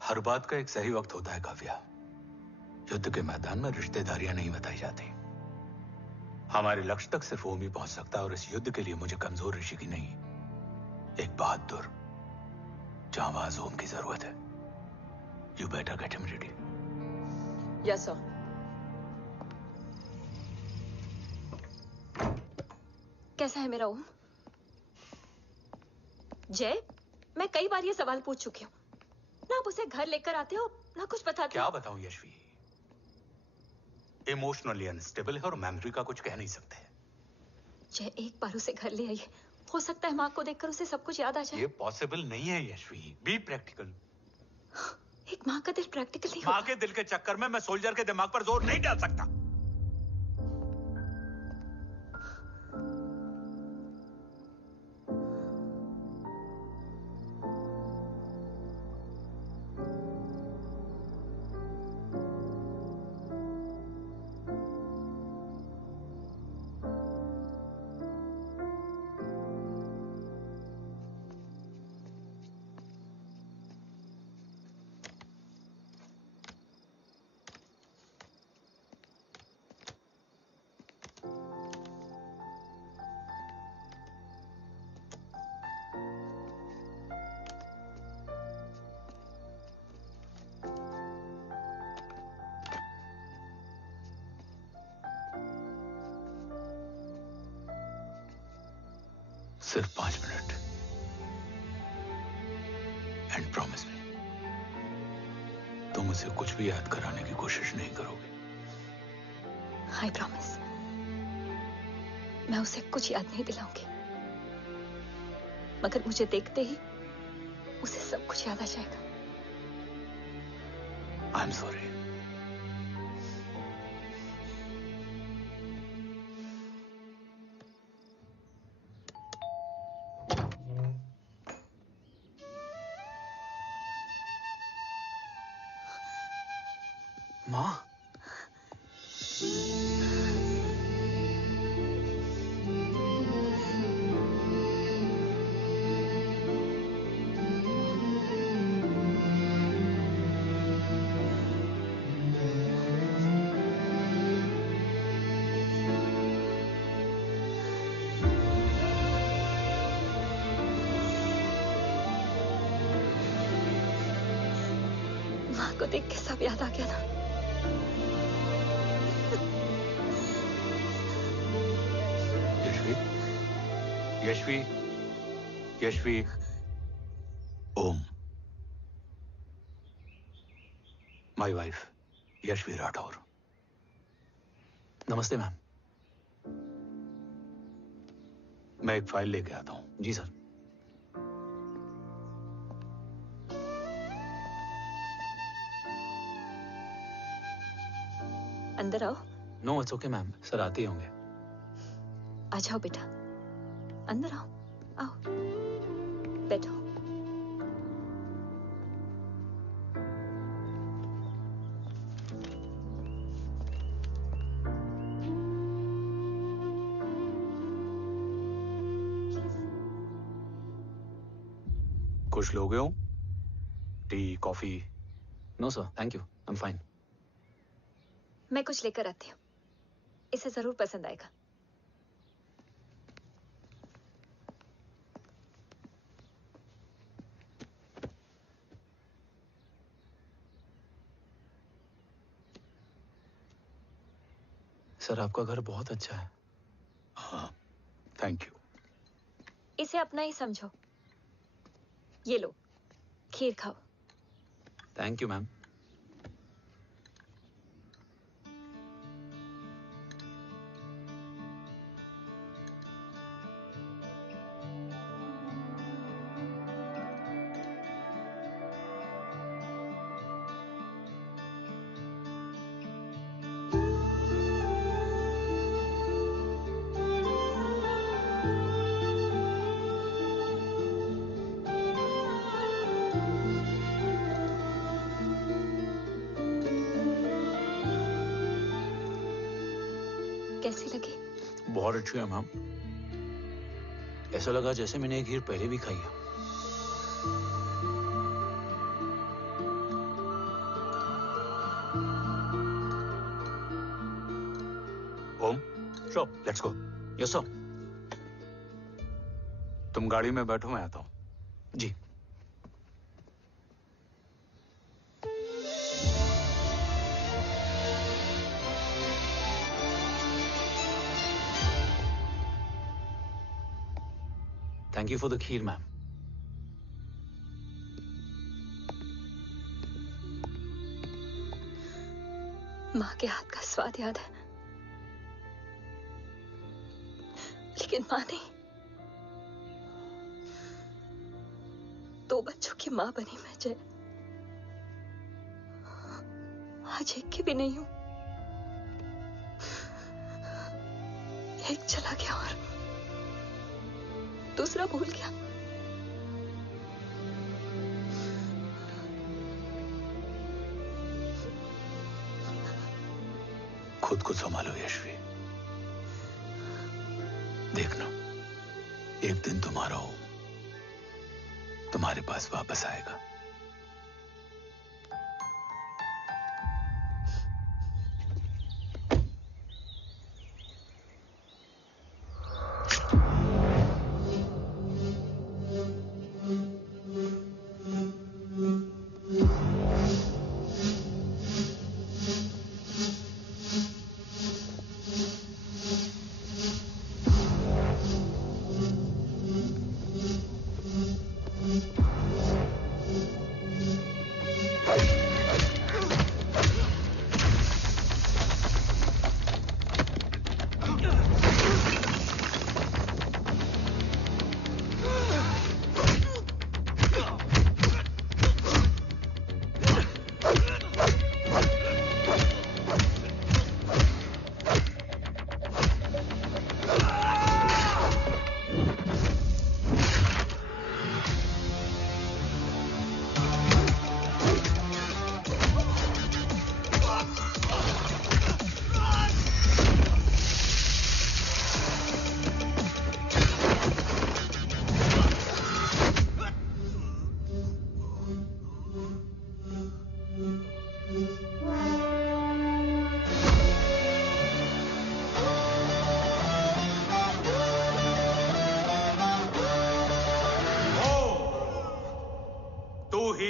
हर बात का एक सही वक्त होता है काव्या। युद्ध के मैदान में रिश्तेदारियां नहीं बताई जाती। हमारे लक्ष्य तक सिर्फ ओम ही पहुंच सकता है और इस युद्ध के लिए मुझे कमजोर ऋषि की नहीं, एक बहादुर जांबाज ओम की जरूरत है। You better get him ready. Yes sir. कैसा है मेरा ओम? जय, मैं कई बार ये सवाल पूछ चुकी हूँ। ना आप उसे घर लेकर आते हो, ना कुछ बताते। क्या बताऊं यशवी? इमोशनली अनस्टेबल है और मेमोरी का कुछ कह नहीं सकते। जय, एक बार उसे घर ले आइए। हो सकता है माँ को देखकर उसे सब कुछ याद आ जाए। ये पॉसिबल नहीं है यशवी। Be practical. एक माँ का दिल प्रैक्टिकल नहीं माँ के दिल के चक्कर में मैं सोल्जर के दिमाग पर जोर नहीं डाल सकता। सिर्फ 5 मिनट। एंड प्रॉमिस मी, तुम उसे कुछ भी याद कराने की कोशिश नहीं करोगे। I promise. मैं उसे कुछ याद नहीं दिलाऊंगी, मगर मुझे देखते ही उसे सब कुछ याद आ जाएगा। I am sorry. माँ, माँ को देख के सब याद आ गया ना। Yashvi, Yashvi, Om, my wife Yashvi Rathore. नमस्ते मैम। मैं एक फाइल लेके आता हूं। जी सर। अंदर आओ। No it's okay ma'am, sir आते ही होंगे। आ जाओ बेटा, अंदर आओ। आओ, बैठो। कुछ लोगे हो? Tea, coffee? No sir, thank you, I am fine. मैं कुछ लेकर आती हूँ, इसे जरूर पसंद आएगा। सर आपका घर बहुत अच्छा है। हाँ, थैंक यू। इसे अपना ही समझो। ये लो, खीर खाओ। Thank you ma'am. बहुत अच्छी है मैम। ऐसा लगा जैसे मैंने एक खीर पहले भी खाई है। Om, sure, let's go. Yes sir. तुम गाड़ी में बैठो, मैं आता हूं। जी। Thank you for the kheer, ma'am. माँ के हाथ का स्वाद याद है, लेकिन माँ नहीं। 2 बच्चों की माँ बनी मैं जय। आज एक की भी नहीं हूं। एक चला गया और दूसरा भूल गया। खुद को संभालो यशवी। देखना, एक दिन तुम्हारा हो तुम्हारे पास वापस आएगा।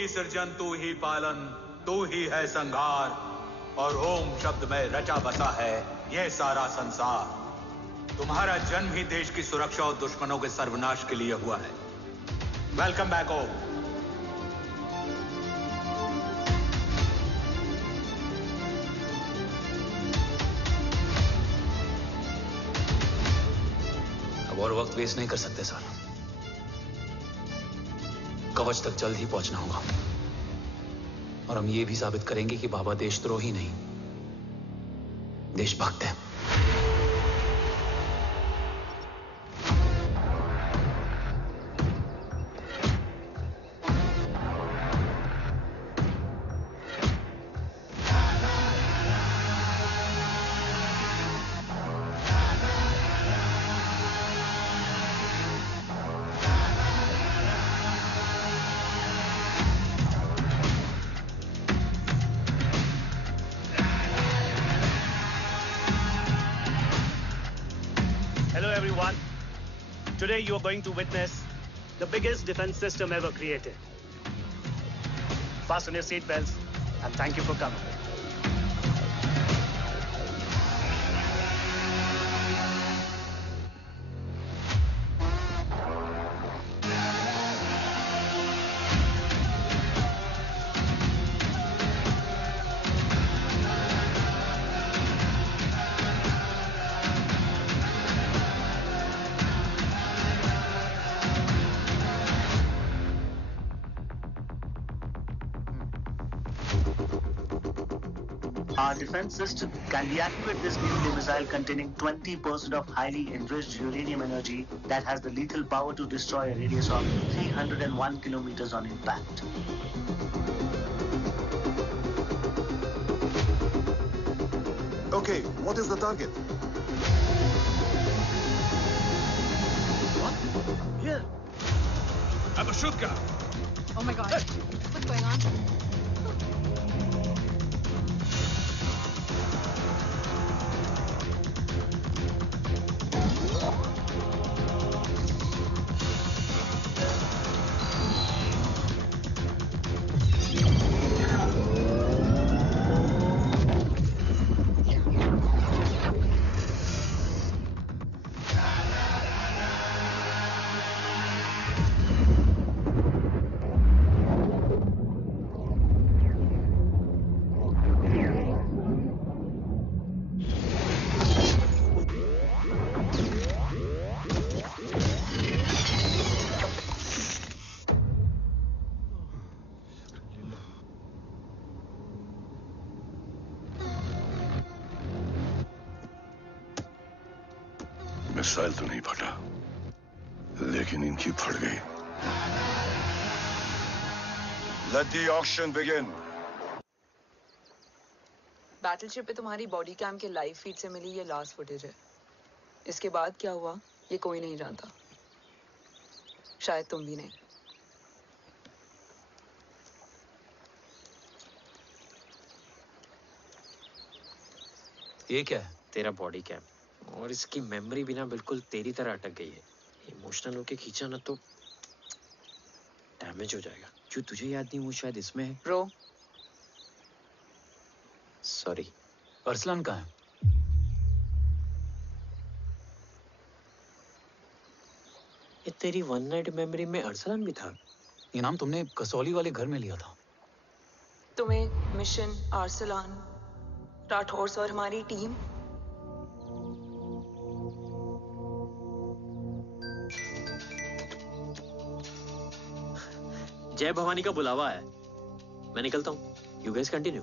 सृजन तू ही पालन, तू ही है संहार, और ओम शब्द में रचा बसा है यह सारा संसार। तुम्हारा जन्म ही देश की सुरक्षा और दुश्मनों के सर्वनाश के लिए हुआ है। वेलकम बैक ओम। अब और वक्त वेस्ट नहीं कर सकते सर। कवच तक जल्द ही पहुंचना होगा और हम ये भी साबित करेंगे कि बाबा देशद्रोही नहीं, देशभक्त है। Today you are going to witness the biggest defense system ever created. Fasten your seat belts and thank you for coming. Our defense system can deactivate this nuclear missile containing 20% of highly enriched uranium energy that has the lethal power to destroy a radius of 301 kilometers on impact. Okay, what is the target? shoot ka. Oh my God. What's going on? Missile तो नहीं फटा, लेकिन इनकी फट गई। Let the auction begin. Battleship पे तुम्हारी body cam के लाइव फीड से मिली ये लास्ट फुटेज है। इसके बाद क्या हुआ ये कोई नहीं जानता, शायद तुम भी नहीं। ये क्या है? तेरा बॉडी कैम, और इसकी मेमोरी बिना बिल्कुल तेरी तरह अटक गई है। इमोशनल होके खींचा ना तो डैमेज हो जाएगा। जो तुझे याद नहीं वो शायद इसमें है। Bro sorry. अरसलान कहाँ है? ये तेरी वन नाइट मेमोरी में अरसलान भी था? ये नाम तुमने कसौली वाले घर में लिया था। तुम्हें मिशन अरसलान राठौर और हमारी टीम जय भवानी का बुलावा है, मैं निकलता हूँ। You guys continue.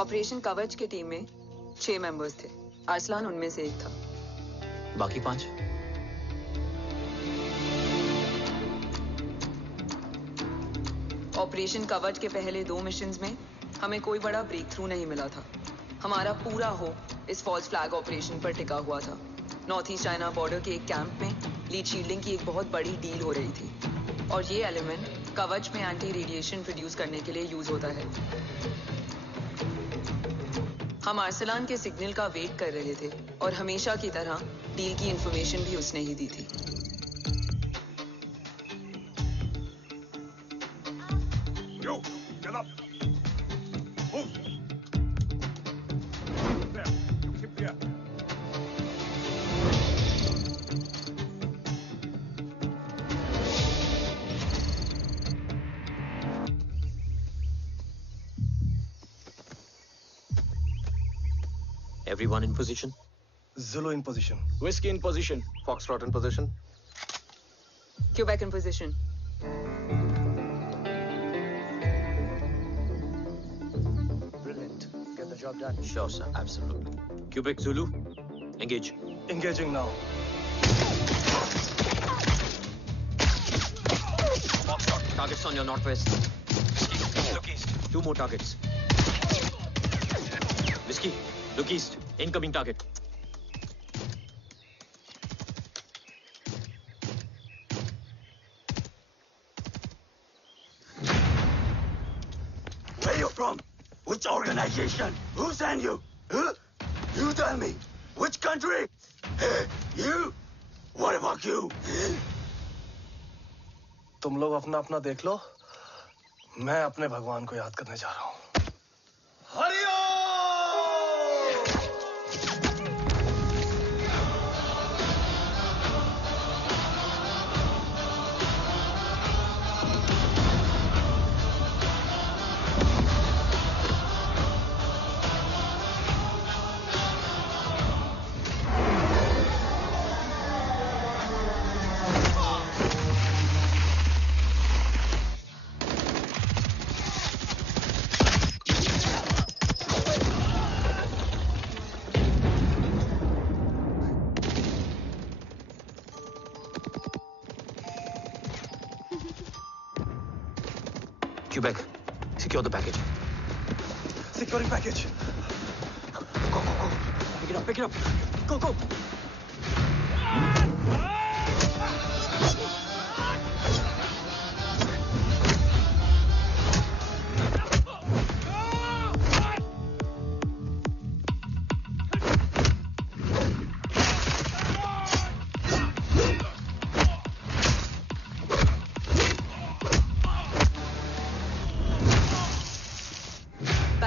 ऑपरेशन कवच की टीम में 6 मेंबर्स थे, अरसलान उनमें से एक था। बाकी 5? ऑपरेशन कवच के पहले 2 मिशंस में हमें कोई बड़ा ब्रेक थ्रू नहीं मिला था। हमारा पूरा होप इस फॉल्स फ्लैग ऑपरेशन पर टिका हुआ था। नॉर्थ ईस्ट चाइना बॉर्डर के एक कैंप में लीड शील्डिंग की एक बहुत बड़ी डील हो रही थी, और ये एलिमेंट कवच में एंटी रेडिएशन प्रोड्यूस करने के लिए यूज होता है। हम अरसलान के सिग्नल का वेट कर रहे थे, और हमेशा की तरह डील की इंफॉर्मेशन भी उसने ही दी थी। Yo, get up. Move. There. You keep there. Everyone in position? Zulu in position. Whiskey in position. Foxtrot in position. Quebec in position. Brilliant. Get the job done. Sure, sir. Absolutely. Quebec Zulu, engage. Engaging now. Foxtrot, targets on your northwest. Look east. 2 more targets. Whiskey, look east. Incoming target. Where you from? Which organization? Who sent you? Huh? You tell me. Which country? Hey, you? What about you? तुम लोग अपना अपना देख लो, मैं अपने भगवान को याद करने जा रहा हूँ। Quebec, secure the package. Securing package. Go, go, go. Pick it up, pick it up. Go, go.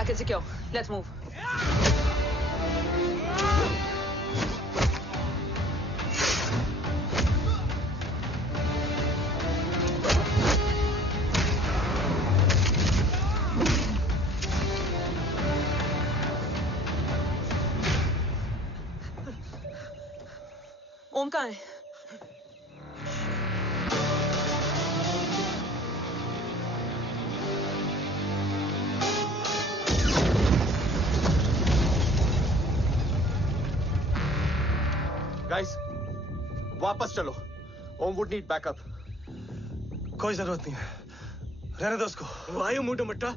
Market secure. Let's move. ओम कहाँ है? गाइस, वापस चलो। ओम वुड नीड बैकअप। कोई जरूरत नहीं है, रहने दो उसको। Why you Munda Matta?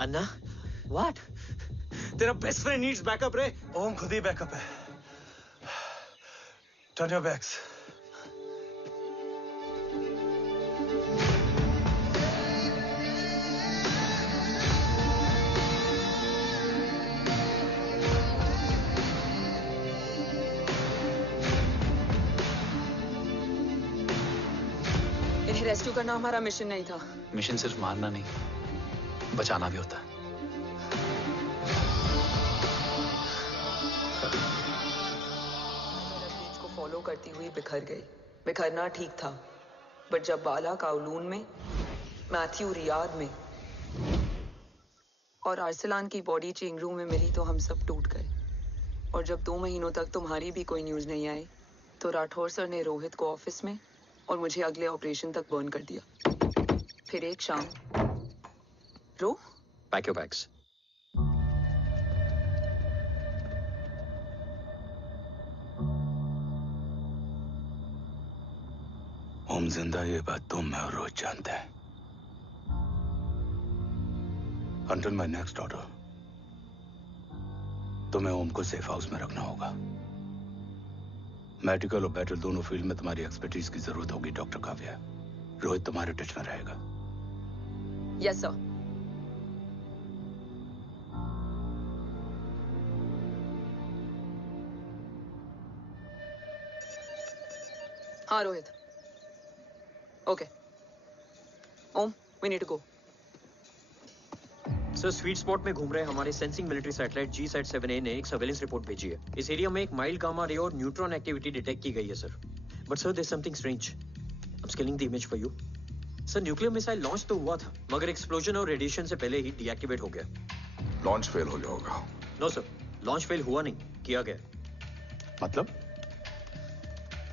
Anna, what? तेरा बेस्ट फ्रेंड नीड्स बैकअप रे। ओम खुद ही बैकअप है। Turn your backs. इन्हें रेस्क्यू करना हमारा मिशन नहीं था। मिशन सिर्फ मारना नहीं, बचाना भी होता है। को फॉलो करती हुई बिखर गई। बिखरना ठीक था, बट जब बाला काउलून में, मैथ्यू रियाद में और अरसलान की बॉडी चेंज रूम में मिली तो हम सब टूट गए। और जब 2 महीनों तक तुम्हारी भी कोई न्यूज नहीं आई तो राठौर सर ने रोहित को ऑफिस में और मुझे अगले ऑपरेशन तक बर्न कर दिया। फिर एक शाम रो पैक योर बैग्स। ओम जिंदा, ये बात तुम मैं और रोहित जानते हैं। Until my next order, तुम्हें ओम को सेफ हाउस में रखना होगा। मेडिकल और बैटल दोनों फील्ड में तुम्हारी एक्सपर्टीज की जरूरत होगी डॉक्टर काव्या। रोहित तुम्हारे टच में रहेगा। Yes sir. हाँ Rohit. Okay Om, we need to go. Sir, sweet spot में घूम रहे हमारे सेंसिंग मिलिट्री सैटेलाइट G-SAT-7A ने एक सर्वेलेंस रिपोर्ट भेजी है। इस एरिया में एक माइल्ड गामा रे और न्यूट्रॉन एक्टिविटी डिटेक्ट की गई है sir. But sir, there is something strange. I am scaling the image for you. Sir, nuclear missile launch तो हुआ था, मगर एक्सप्लोजन और रेडिएशन से पहले ही डीएक्टिवेट हो गया। लॉन्च फेल हो गया होगा। नो सर, लॉन्च फेल हुआ नहीं, किया गया। मतलब?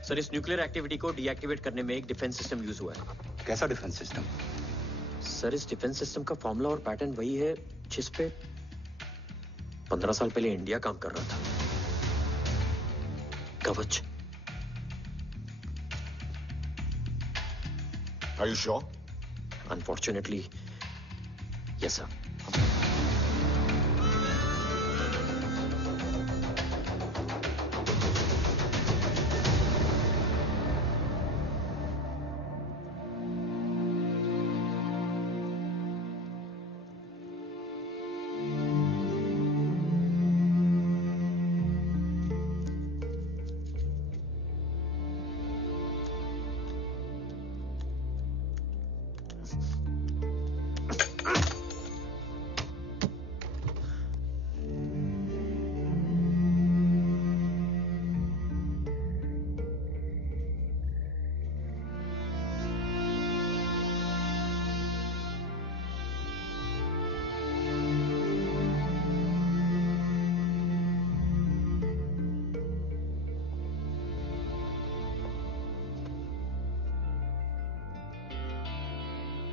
सर, इस न्यूक्लियर एक्टिविटी को डीएक्टिवेट करने में एक डिफेंस सिस्टम यूज हुआ है। कैसा डिफेंस सिस्टम? सर, इस डिफेंस सिस्टम का फॉर्मूला और पैटर्न वही है जिस पे 15 साल पहले इंडिया काम कर रहा था। कवच। Are you sure? Unfortunately, yes sir.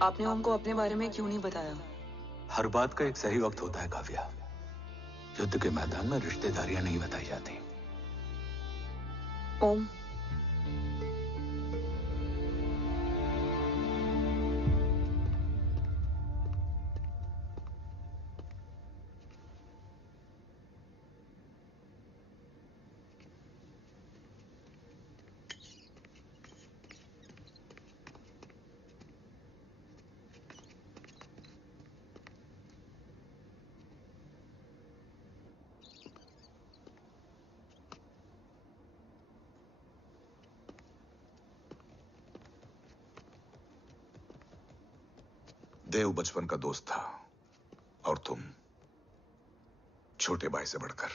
आपने ओम को अपने बारे में क्यों नहीं बताया? हर बात का एक सही वक्त होता है काव्या। युद्ध के मैदान में रिश्तेदारियां नहीं बताई जाती। ओम, देव बचपन का दोस्त था और तुम छोटे भाई से बढ़कर।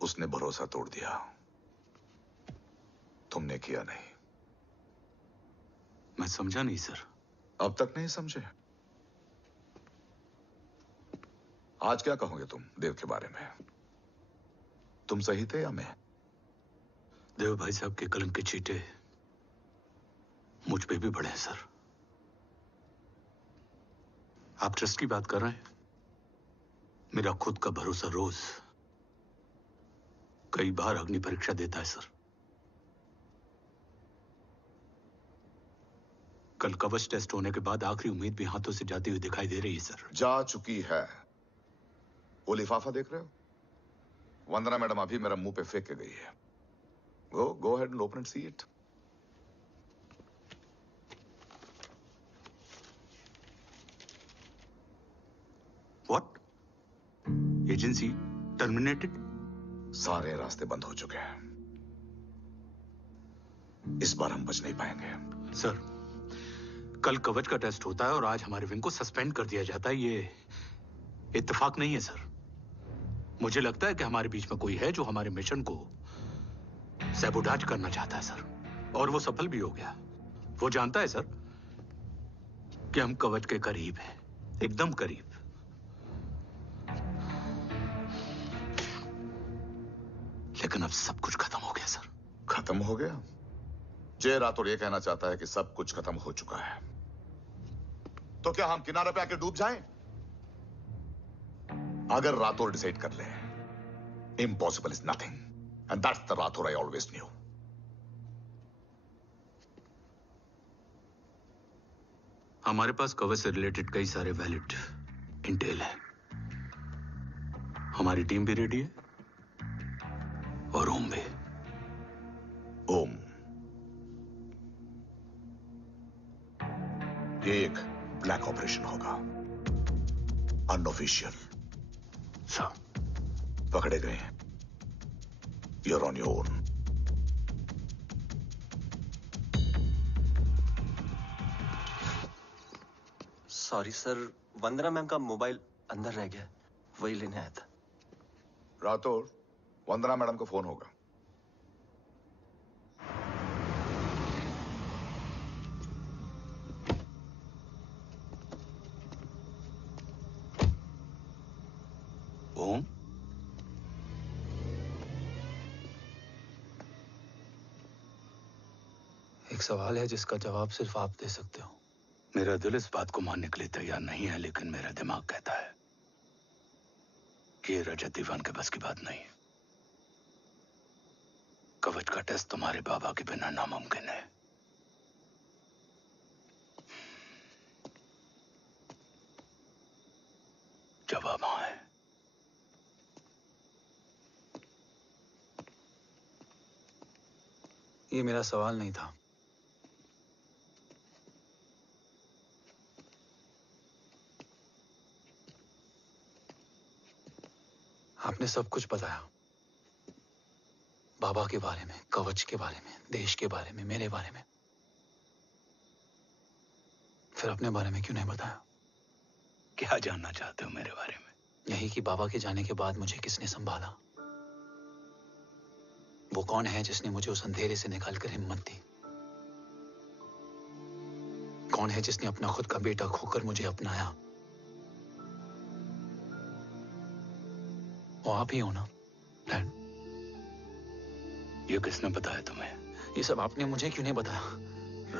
उसने भरोसा तोड़ दिया, तुमने किया नहीं। मैं समझा नहीं सर। अब तक नहीं समझे? आज क्या कहोगे तुम देव के बारे में? तुम सही थे या मैं? देव भाई साहब के कलंक के चीटे मुझ पे भी पड़े हैं सर। आप ट्रस्ट की बात कर रहे हैं? मेरा खुद का भरोसा रोज कई बार अग्नि परीक्षा देता है सर। कल कवच टेस्ट होने के बाद आखिरी उम्मीद भी हाथों से जाती हुई दिखाई दे रही है सर। जा चुकी है। वो लिफाफा देख रहे हो? वंदना मैडम अभी मेरा मुंह पे फेंक के गई है। Go ahead and open and see it. What? Agency terminated? सारे रास्ते बंद हो चुके हैं। इस बार हम बच नहीं पाएंगे। सर, कल कवच का टेस्ट होता है और आज हमारे विंग को सस्पेंड कर दिया जाता है। ये इत्तेफाक नहीं है सर। मुझे लगता है कि हमारे बीच में कोई है जो हमारे मिशन को सैबोटाज करना चाहता है सर, और वो सफल भी हो गया। वो जानता है सर कि हम कवच के करीब हैं, एकदम करीब। लेकिन अब सब कुछ खत्म हो गया सर। खत्म हो गया? जय राठौर ये कहना चाहता है कि सब कुछ खत्म हो चुका है। तो क्या हम किनारे पे आके डूब जाएं? अगर राठौर डिसाइड कर ले, impossible is nothing, and that's the Rathore I always new. हमारे पास कवच से रिलेटेड कई सारे वैलिड इंटेल है। हमारी टीम भी रेडी है और ओम भी। ओम, ये एक ब्लैक ऑपरेशन होगा, अनऑफिशियल। सर, पकड़े गए, you're on your own. Sorry sir, Vandana ma'am का मोबाइल अंदर रह गया, वही लेने आया था। राठौर, वंदना मैडम को फोन होगा। ओम, एक सवाल है जिसका जवाब सिर्फ आप दे सकते हो। मेरा दिल इस बात को मानने के लिए तैयार नहीं है, लेकिन मेरा दिमाग कहता है कि ये रजत दीवान के बस की बात नहीं है। कवच का टेस्ट तुम्हारे बाबा के बिना नामुमकिन है। जवाब हाँ है। ये मेरा सवाल नहीं था। आपने सब कुछ बताया, बाबा के बारे में, कवच के बारे में, देश के बारे में, मेरे बारे में। फिर अपने बारे में क्यों नहीं बताया? क्या जानना चाहते हो मेरे बारे में? यही कि बाबा के जाने के बाद मुझे किसने संभाला? वो कौन है जिसने मुझे उस अंधेरे से निकालकर हिम्मत दी? कौन है जिसने अपना खुद का बेटा खोकर मुझे अपनाया? वो आप ही हो ना, डैड? ये किसने बताया तुम्हें? ये सब आपने मुझे क्यों नहीं बताया?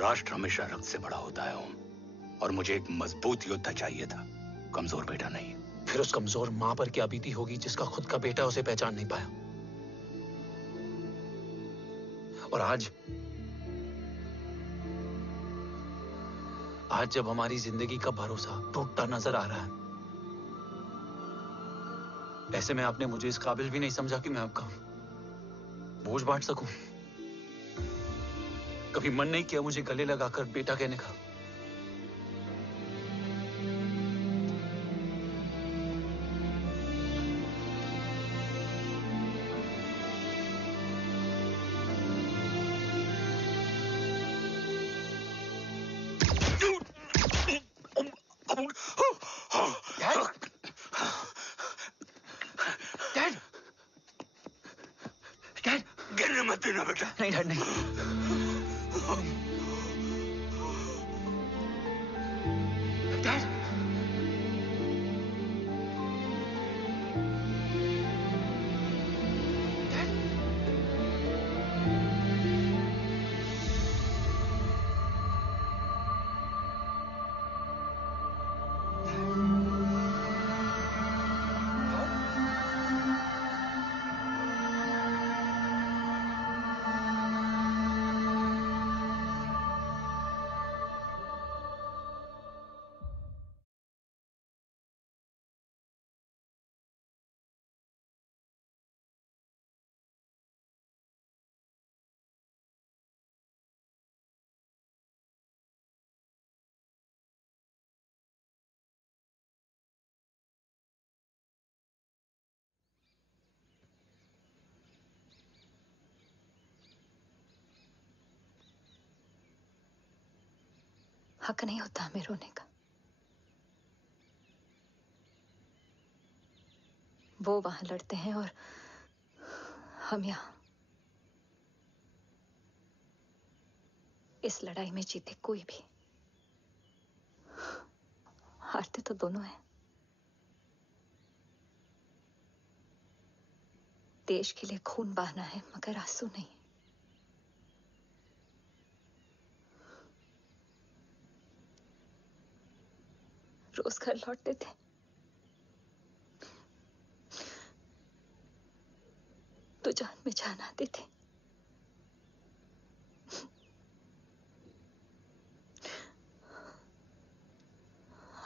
राष्ट्र हमेशा रक्त से बड़ा होता है ओम, और मुझे एक मजबूत योद्धा चाहिए था, कमजोर बेटा नहीं। फिर उस कमजोर मां पर क्या बीती होगी जिसका खुद का बेटा उसे पहचान नहीं पाया? और आज जब हमारी जिंदगी का भरोसा टूटता नजर आ रहा है, ऐसे में आपने मुझे इस काबिल भी नहीं समझा कि मैं आपका बोझ बांट सकूं। कभी मन नहीं किया मुझे गले लगाकर बेटा कहने का? ना बेटा। नहीं डैड नहीं। डैड हक नहीं होता हमें रोने का। वो वहां लड़ते हैं और हम यहां। इस लड़ाई में जीते कोई भी, हारते तो दोनों हैं। देश के लिए खून बहाना है मगर आंसू नहीं। रोज घर लौटते थे, तो जान में जान आते थे।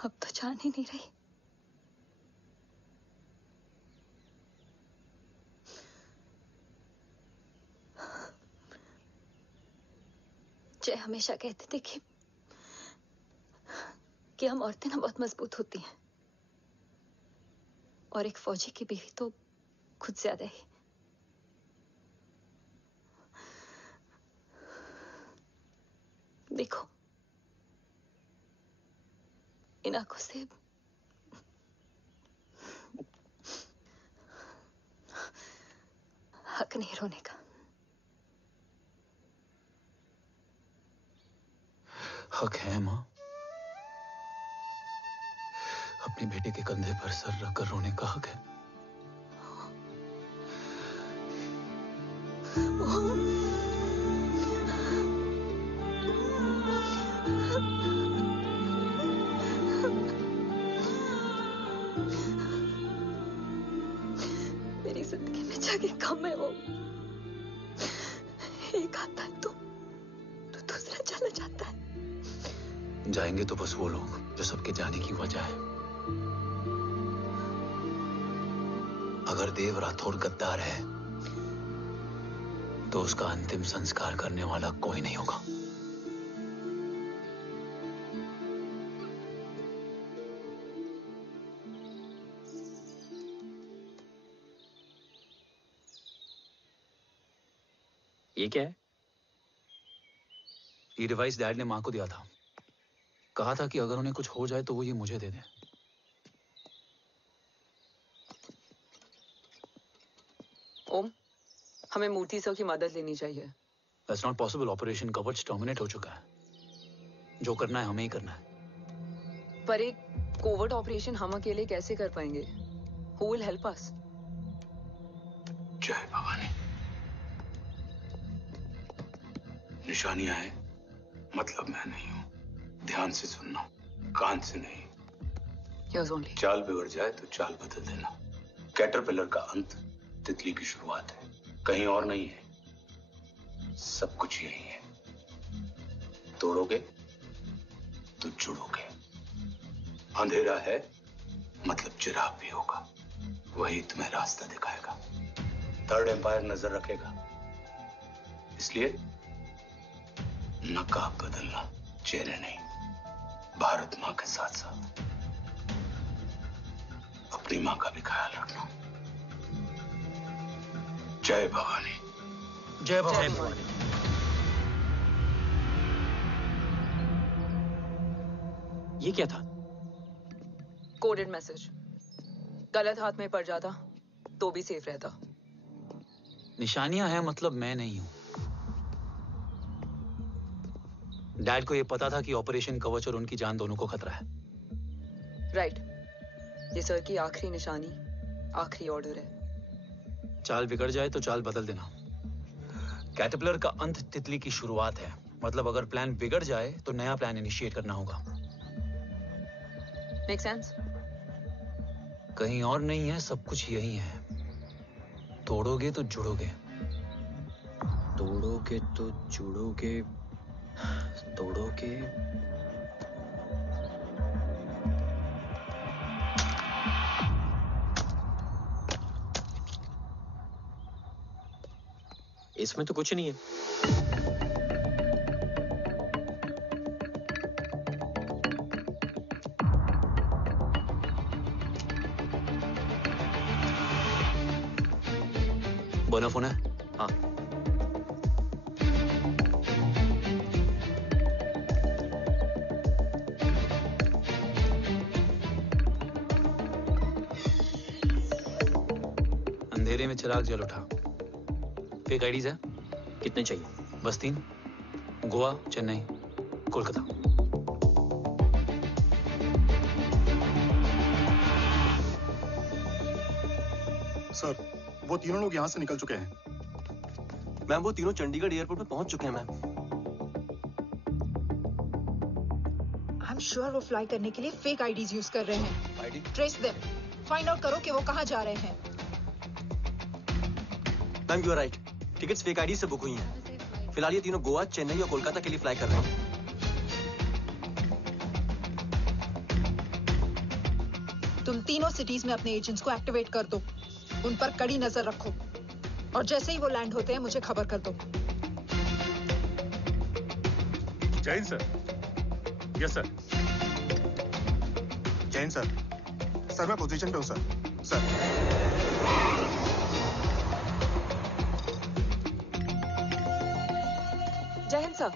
अब तो जान ही नहीं रही। जय हमेशा कहते थे कि हम औरतें ना बहुत मजबूत होती हैं, और एक फौजी की बीवी तो खुद ज्यादा ही। देखो, इन आंखों से हक नहीं रोने का। हक है माँ। अपने बेटे के कंधे पर सर रखकर रोने का हक है। मेरी जिंदगी में जगह कम है। वो एक आता है तो दूसरा चला जाता है। जाएंगे तो बस वो लोग जो सबके जाने की वजह है। अगर देव राठौर गद्दार है तो उसका अंतिम संस्कार करने वाला कोई नहीं होगा। ये क्या है? ये डिवाइस डैड ने मां को दिया था। कहा था कि अगर उन्हें कुछ हो जाए तो वो ये मुझे दे दें। ओम, हमें मूर्ति सर की मदद लेनी चाहिए। That's not possible. ऑपरेशन कवच टर्मिनेट हो चुका है। जो करना है हमें ही करना है। पर एक कोवर्ट ऑपरेशन हम अकेले कैसे कर पाएंगे? Who will help us? जय भवानी। निशानियां हैं, मतलब मैं नहीं हूं। ध्यान से सुनना, कान से नहीं। Here's only. चाल बिगड़ जाए तो चाल बदल देना। कैटरपिलर का अंत तितली की शुरुआत है, कहीं और नहीं है। सब कुछ यही है। तोड़ोगे तो जुड़ोगे। अंधेरा है मतलब चिराग भी होगा, वही तुम्हें रास्ता दिखाएगा। थर्ड एम्पायर नजर रखेगा, इसलिए नकाब बदलना, चेहरे नहीं। भारत माँ के साथ साथ अपनी माँ का भी ख्याल रखना। जय भवानी। जय भवानी। ये क्या था? Coded message. गलत हाथ में पड़ जाता तो भी सेफ रहता। निशानियां हैं मतलब मैं नहीं हूं। डैड को ये पता था कि ऑपरेशन कवच और उनकी जान दोनों को खतरा है। राइट। ये सर की आखिरी निशानी, आखिरी ऑर्डर है। चाल बिगड़ जाए तो चाल बदल देना। कैटरपिलर का अंत तितली की शुरुआत है। मतलब अगर प्लान बिगड़ जाए तो नया प्लान इनिशिएट करना होगा। Make sense? कहीं और नहीं है, सब कुछ यही है। तोड़ोगे तो जुड़ोगे। तोड़ोगे तो जुड़ोगे, तोड़ोगे। इसमें तो कुछ नहीं है। बना फोन है? हाँ। अंधेरे में चिराग जल उठा। फेक आईडीज है? कितने चाहिए? बस 3। गोवा, चेन्नई, कोलकाता। सर, वो तीनों लोग यहाँ से निकल चुके हैं। मैम वो तीनों चंडीगढ़ एयरपोर्ट पे पहुंच चुके हैं मैम। आई एम श्योर वो फ्लाई करने के लिए फेक आईडीज यूज कर रहे हैं। ट्रेस देम, फाइंड आउट करो कि वो कहाँ जा रहे हैं। Ma'am you are right, tickets fake ID से बुक हुई हैं। फिलहाल ये तीनों गोवा, चेन्नई और कोलकाता के लिए फ्लाई कर रहे हैं। तुम तीनों सिटीज में अपने एजेंट्स को एक्टिवेट कर दो। उन पर कड़ी नजर रखो और जैसे ही वो लैंड होते हैं मुझे खबर कर दो। Jain sir. Yes sir. Jain sir. Sir मैं पोजीशन पे हूँ सर। सर। जय हिंद सर।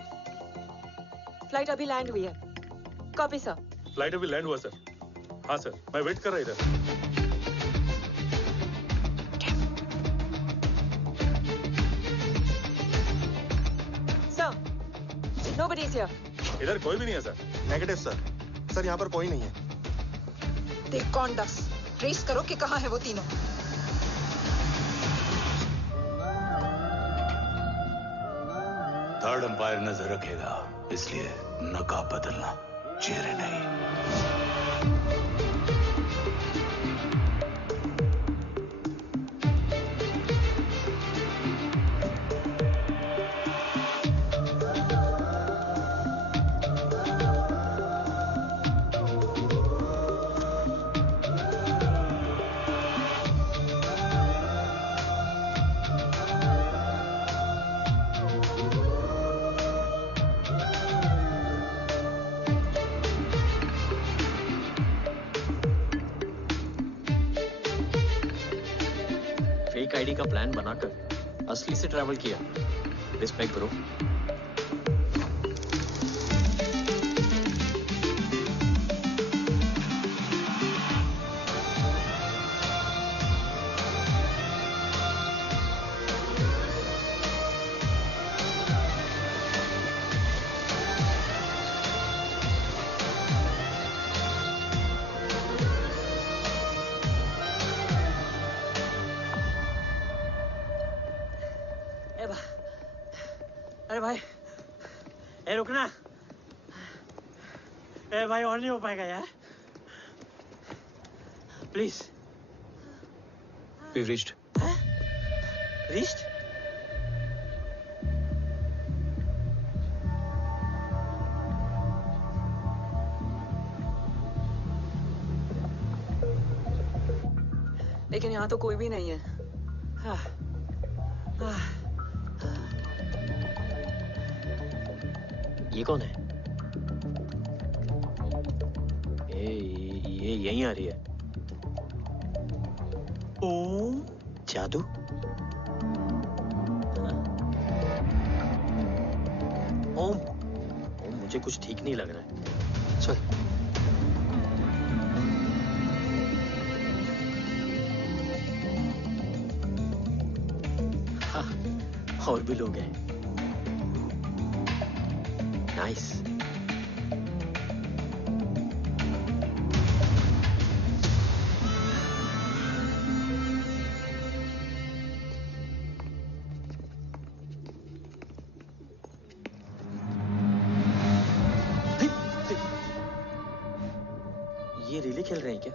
फ्लाइट अभी लैंड हुई है। Copy sir. फ्लाइट अभी लैंड हुआ सर। हाँ सर, मैं वेट कर रहा इधर। Nobody is here. इधर कोई भी नहीं है सर। Negative sir. सर यहाँ पर कोई नहीं है। देख कौन दस, ट्रेस करो कि कहाँ है वो तीनों। थर्ड अंपायर नजर रखेगा, इसलिए नकाब बदलना, चेहरे नहीं। आईडी का प्लान बनाकर असली से ट्रैवल किया। Respect bro. अरे भाई, ए रुकना। ए भाई और नहीं हो पाएगा यार, प्लीज। We've reached. Reached? लेकिन यहाँ तो कोई भी नहीं है। ये कौन है? ये यहीं आ रही है। ओम जादू? ओम मुझे कुछ ठीक नहीं लग रहा है। चल। हाँ, और भी लोग हैं। नाइस। ये रिले खेल रहे हैं क्या?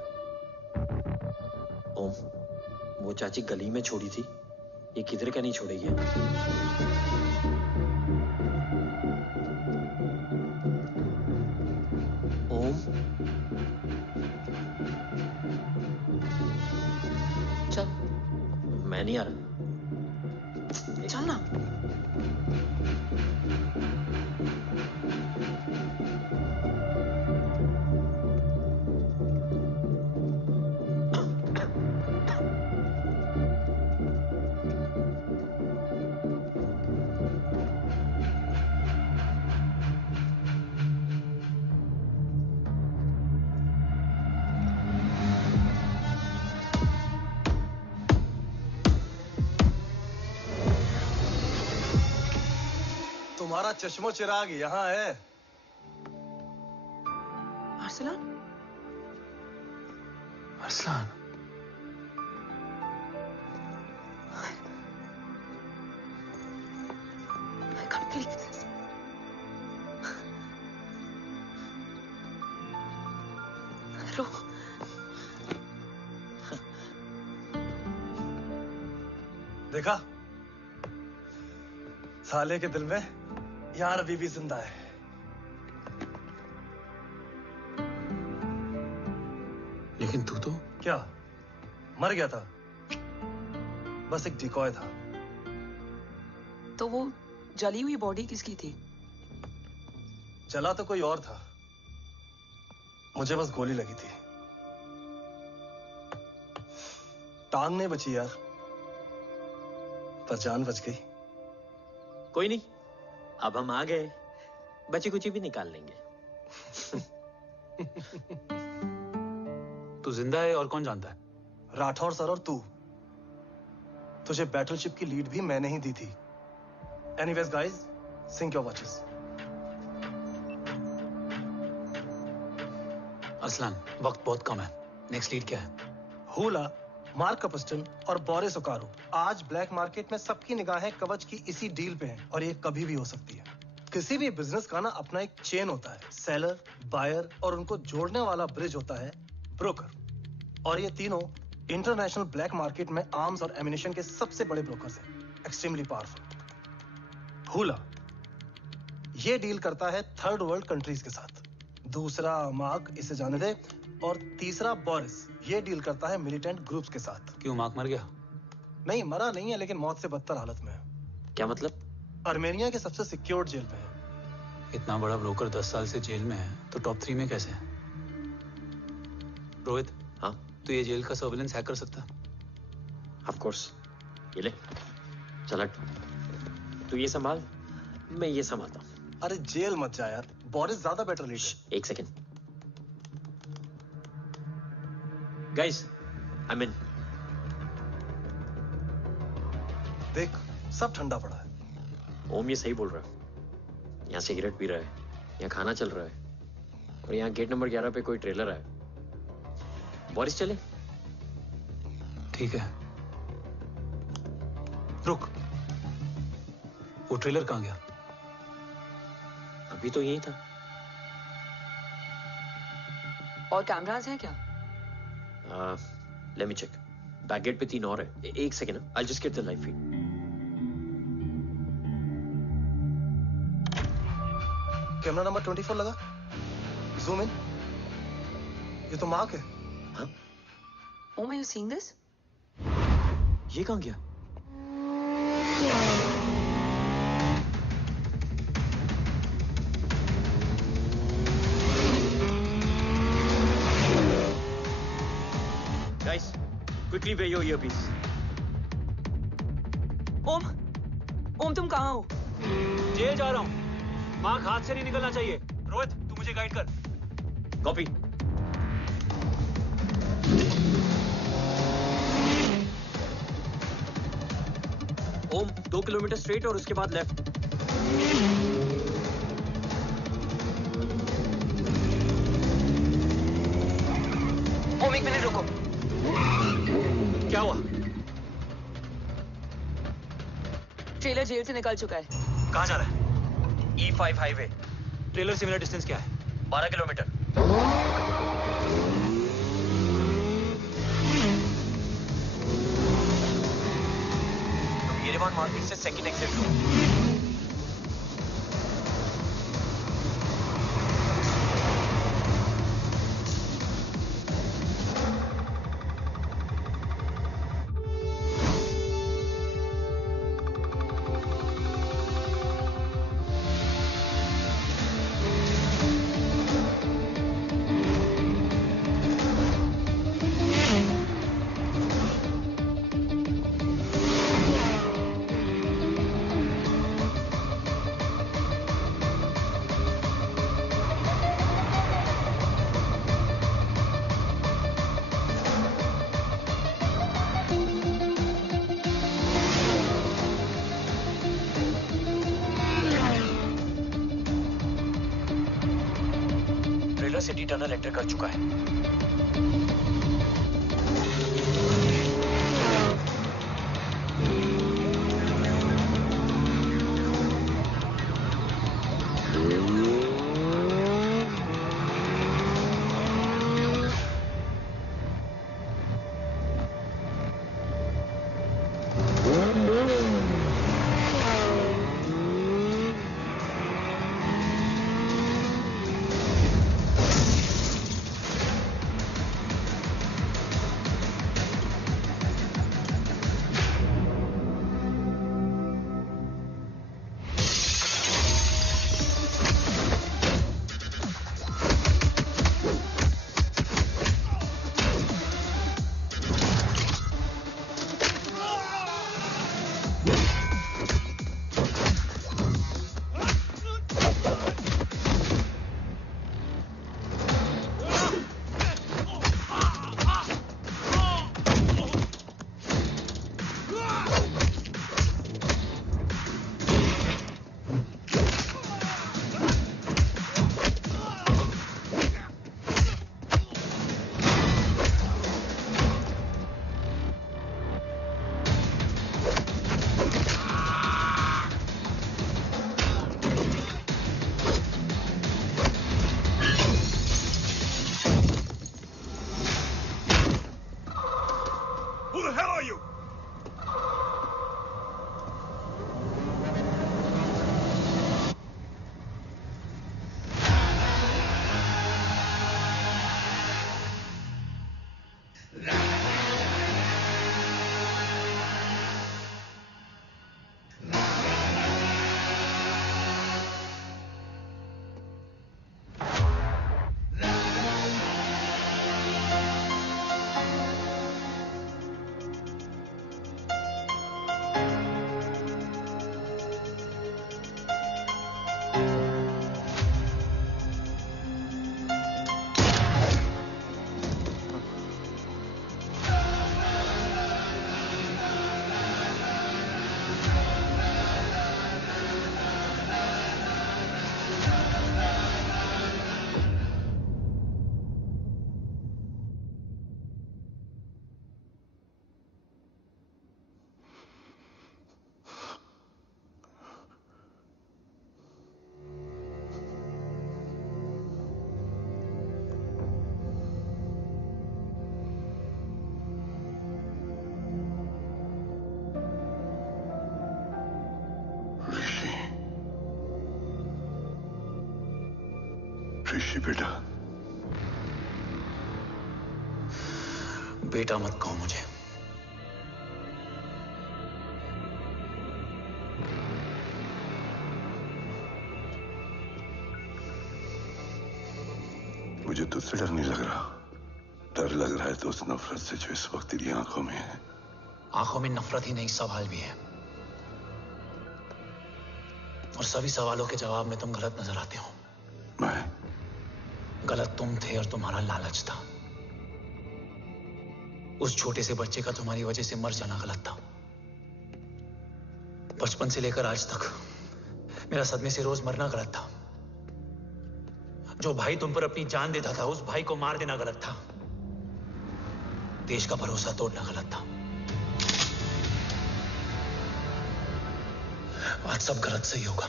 ओम, वो चाची गली में छोड़ी थी, ये किधर का नहीं छोड़ेगी। ओम, चल। मैं नहीं आ रहा। चल ना। तुम्हारा चश्मो चिराग यहाँ है। Arsalan? Arsalan, I can't believe this. रो। देखा? साले के दिल में यार अभी भी जिंदा है। लेकिन तू तो क्या मर गया था? बस एक डिकॉय था। तो वो जली हुई बॉडी किसकी थी? जला तो कोई और था, मुझे बस गोली लगी थी। टांग नहीं बची यार, पर जान बच गई। कोई नहीं, अब हम आ गए, बची कुची भी निकाल लेंगे। तू जिंदा है और कौन जानता है? राठौर सर और तू। तुझे बैटलशिप की लीड भी मैंने ही दी थी। Anyways guys, sync your watches. Arsalan, वक्त बहुत कम है, नेक्स्ट लीड क्या है? हुला, मार्क कपस्टन और बोरिस ओकारो आज ब्लैक मार्केट में सबकी निगाहें कवच की इसी डील पे हैं और ये कभी भी हो सकती है। किसी भी बिजनेस का ना अपना एक चेन होता है, सेलर, बायर और उनको जोड़ने वाला ब्रिज होता है ब्रोकर। और ये तीनों इंटरनेशनल ब्लैक मार्केट में आर्म्स और एमिनेशन के सबसे बड़े ब्रोकर्स हैं, एक्सट्रीमली पावरफुल। हुला ये डील करता है थर्ड वर्ल्ड कंट्रीज के साथ, दूसरा मार्क, इसे जाने दे, और तीसरा बोरिस ये डील करता है मिलिटेंट ग्रुप्स के साथ। क्यों, मार्क मर गया? नहीं, मरा नहीं है, लेकिन मौत से बदतर हालत में है। क्या मतलब? आर्मेनिया के सबसे सिक्योर्ड जेल में है। इतना बड़ा ब्रोकर 10 साल से जेल में है, तो टॉप 3 में कैसे है? रोहित, हाँ? तो ये जेल का सर्विलेंस हैक कर सकता? Of course. ये ले, चल तू ये संभाल, मैं ये संभालता हूँ। अरे जेल मत जा यार, बोरिस ज्यादा बेटर लीडर। एक सेकेंड गाइस, आई मीन देख, सब ठंडा पड़ा है। ओम ये सही बोल रहा है। यहाँ सिगरेट पी रहा है, यहाँ खाना चल रहा है, और यहाँ गेट नंबर 11 पे कोई ट्रेलर है। बोरिस चले? ठीक है, रुक, वो ट्रेलर कहाँ गया? अभी तो यही था। और कैमरास हैं क्या? Let me check. Back gate पे 3 और है। एक second, I just get the live feed. Camera number 24 लगा, जूम इन। ये तो मार्क है। हाँ? Om, are you seeing this? ये कहाँ गया? Guys, quickly wear your earpiece. ओम तुम कहाँ हो? जेल जा रहा हूँ। मार्क हाथ से नहीं निकलना चाहिए। रोहित, तू मुझे गाइड कर। कॉपी। ओम 2 किलोमीटर स्ट्रेट और उसके बाद लेफ्ट। तुम 1 मिनट रुको। क्या हुआ? ट्रेलर जेल से निकल चुका है। कहाँ जा रहा है? E5 highway. ट्रेलर से मेरा डिस्टेंस क्या है? 12 किलोमीटर। तुम येरेवान मार्केट से सेकंड एग्जिट लो। सिटी टनल एंटर कर चुका है। ऋषि बेटा, बेटा मत कहो मुझे। मुझे तुझसे डर नहीं लग रहा। डर लग रहा है तो उस नफरत से जो इस वक्त तेरी आंखों में है। आंखों में नफरत ही नहीं, सवाल भी है, और सभी सवालों के जवाब में तुम गलत नजर आते हो। मैं गलत तुम थे और तुम्हारा लालच था। उस छोटे से बच्चे का तुम्हारी वजह से मर जाना गलत था। बचपन से लेकर आज तक मेरा सदमे से रोज मरना गलत था। जो भाई तुम पर अपनी जान देता था, उस भाई को मार देना गलत था। देश का भरोसा तोड़ना गलत था। आज सब गलत सही होगा।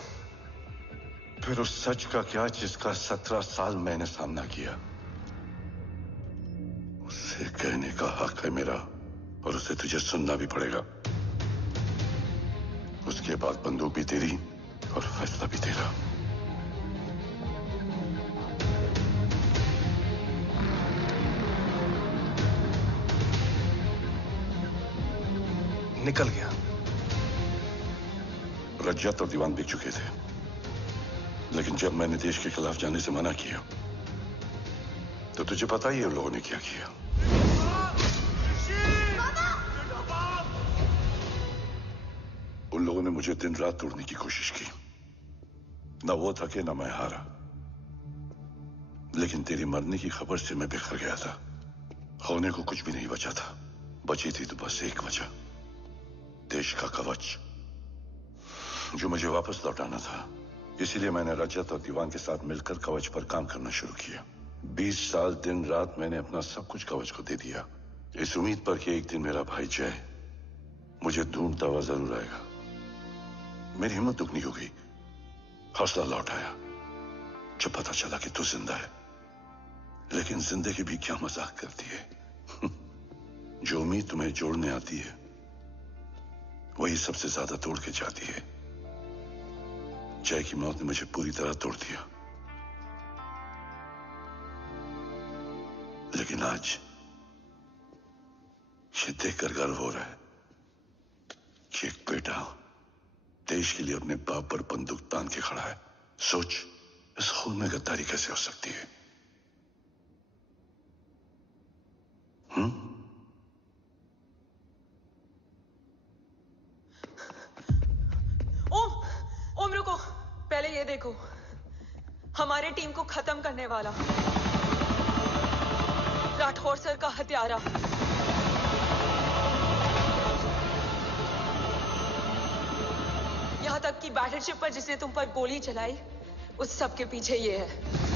फिर उस सच का क्या जिसका 17 साल मैंने सामना किया? उसे कहने का हक है मेरा, और उसे तुझे सुनना भी पड़ेगा। उसके बाद बंदूक भी तेरी और फैसला भी तेरा। निकल गया। रज्जत और दीवान बिक चुके थे, लेकिन जब मैंने देश के खिलाफ जाने से मना किया तो तुझे पता ही है उन लोगों ने क्या किया। उन लोगों ने मुझे दिन रात तोड़ने की कोशिश की। ना वो थके ना मैं हारा, लेकिन तेरी मरने की खबर से मैं बिखर गया था। होने को कुछ भी नहीं बचा था। बची थी तो बस एक वजह, देश का कवच जो मुझे वापस लौटाना था। इसीलिए मैंने रजत और दीवान के साथ मिलकर कवच पर काम करना शुरू किया। 20 साल दिन रात मैंने अपना सब कुछ कवच को दे दिया, इस उम्मीद पर कि एक दिन मेरा भाई जय मुझे ढूंढता हुआ जरूर आएगा। मेरी हिम्मत दुगनी हो गई, हौसला लौट आया जब पता चला कि तू जिंदा है। लेकिन जिंदगी भी क्या मजाक करती है। जो उम्मीद तुम्हें जोड़ने आती है वही सबसे ज्यादा तोड़ के जाती है। जय की मौत ने मुझे पूरी तरह तोड़ दिया, लेकिन आज ये देखकर गर्व हो रहा है कि एक बेटा देश के लिए अपने बाप पर बंदूक तान के खड़ा है। सोच, इस खून में गद्दारी कैसे हो सकती है? ओम रुको, पहले ये देखो, हमारे टीम को खत्म करने वाला राठौर सर का हत्यारा। यहां तक कि बैटलशिप पर जिसने तुम पर गोली चलाई, उस सब के पीछे ये है।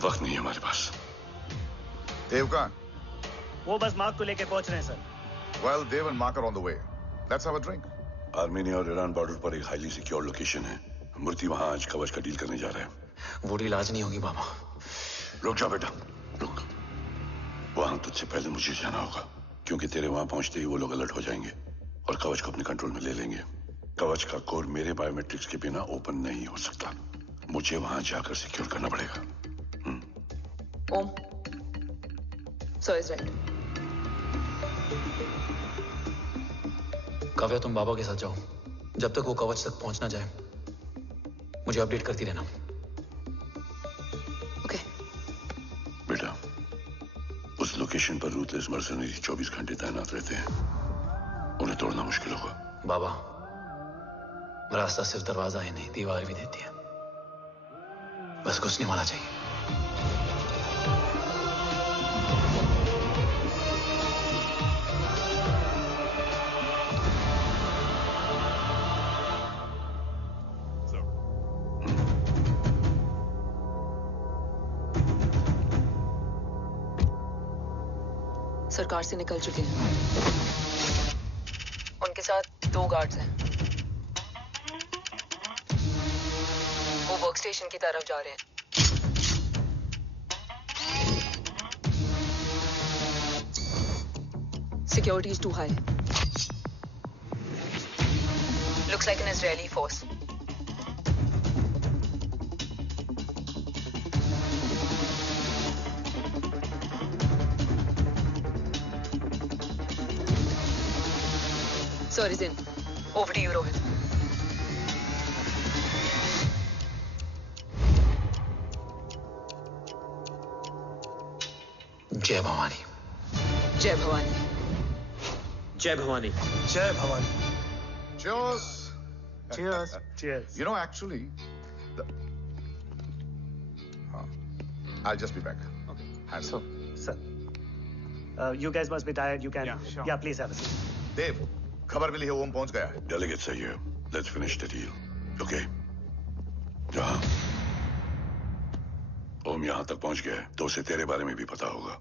वक्त नहीं है हमारे पास। देव कहां? वो बस मार्क को लेके पहुंच रहे हैं sir. Well, Dev and Mark are on the way. Let's have a drink. Armenia और ईरान बॉर्डर पर एक हाईली सिक्योर लोकेशन है। मूर्ति वहां आज कवच का डील करने जा रहा है। वो डील आज नहीं होगी बाबा। रुक जा बेटा, रुक। वहां तुझसे पहले मुझे जाना होगा, क्योंकि तेरे वहां पहुंचते ही वो लोग अलर्ट हो जाएंगे और कवच को अपने कंट्रोल में ले लेंगे। कवच का कोड मेरे बायोमेट्रिक्स के बिना ओपन नहीं हो सकता। मुझे वहां जाकर सिक्योर करना पड़ेगा। ओम, सर इज राइट। काव्या, तुम बाबा के साथ जाओ। जब तक वो कवच तक पहुंच ना जाए मुझे अपडेट करती रहना। ओके। बेटा, उस लोकेशन पर रूथलेस मर्सनरी 24 घंटे तैनात रहते हैं। उन्हें तोड़ना मुश्किल होगा। बाबा, रास्ता सिर्फ दरवाजा ही नहीं, दीवार भी देती है। बस घुसने वाला चाहिए। सरकार से निकल चुके हैं। उनके साथ 2 गार्ड्स हैं। वो वर्क स्टेशन की तरफ जा रहे हैं। Security is too high. Looks like an Israeli force. Sir is in. Over to you, Rohit. जय भवानी। जय भवानी। जय भवानी। जय Bhavani. Cheers. Cheers. Cheers. You know, actually, I'll just be back. Okay. Hands So, sir, you guys must be tired. You can. Yeah, sure. Yeah, please have a seat. Dave, खबर मिली है ओम पहुंच गया है। Delegate सही है। Let's finish the deal. Okay. जहाँ ओम यहाँ तक पहुंच गया है, तो उसे तेरे बारे में भी पता होगा।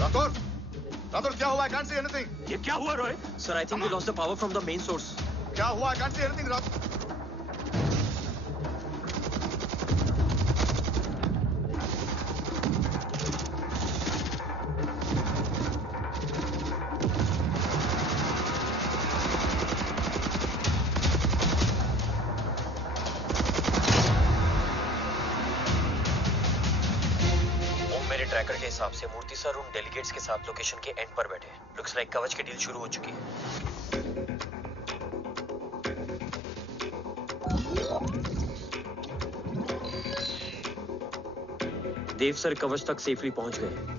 राठौर क्या हुआ? I can't see anything. ये क्या हुआ Rohit? Sir, I think we lost the power from the main source. क्या हुआ? I can't see anything. Tracker के हिसाब से मूर्ति सर उन डेलीगेट्स के साथ लोकेशन के एंड पर बैठे हैं। लुक्स लाइक कवच की डील शुरू हो चुकी है। देव सर कवच तक सेफली पहुंच गए।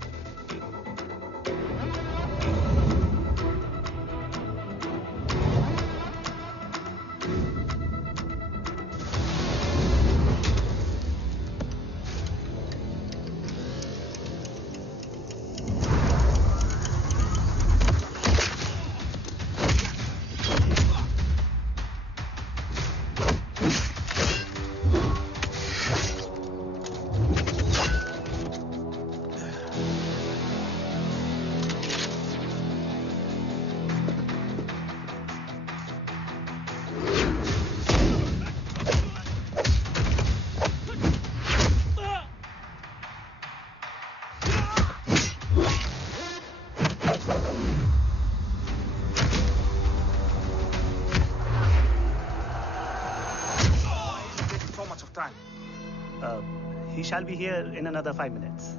He shall be here in another 5 minutes.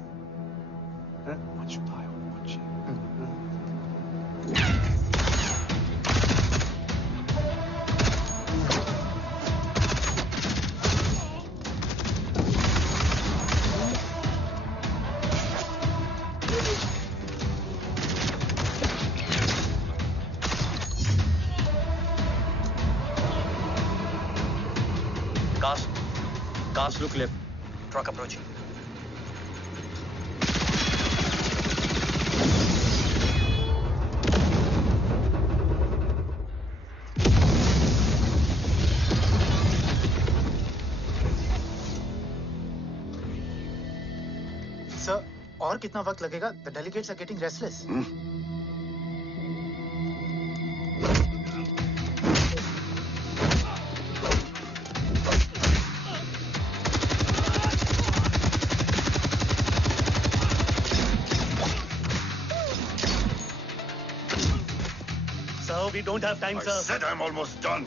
Huh? Cars look left. Truck approaching. Sir, और कितना वक्त लगेगा? The delegates are getting restless. We don't have time, sir. I said I'm almost done.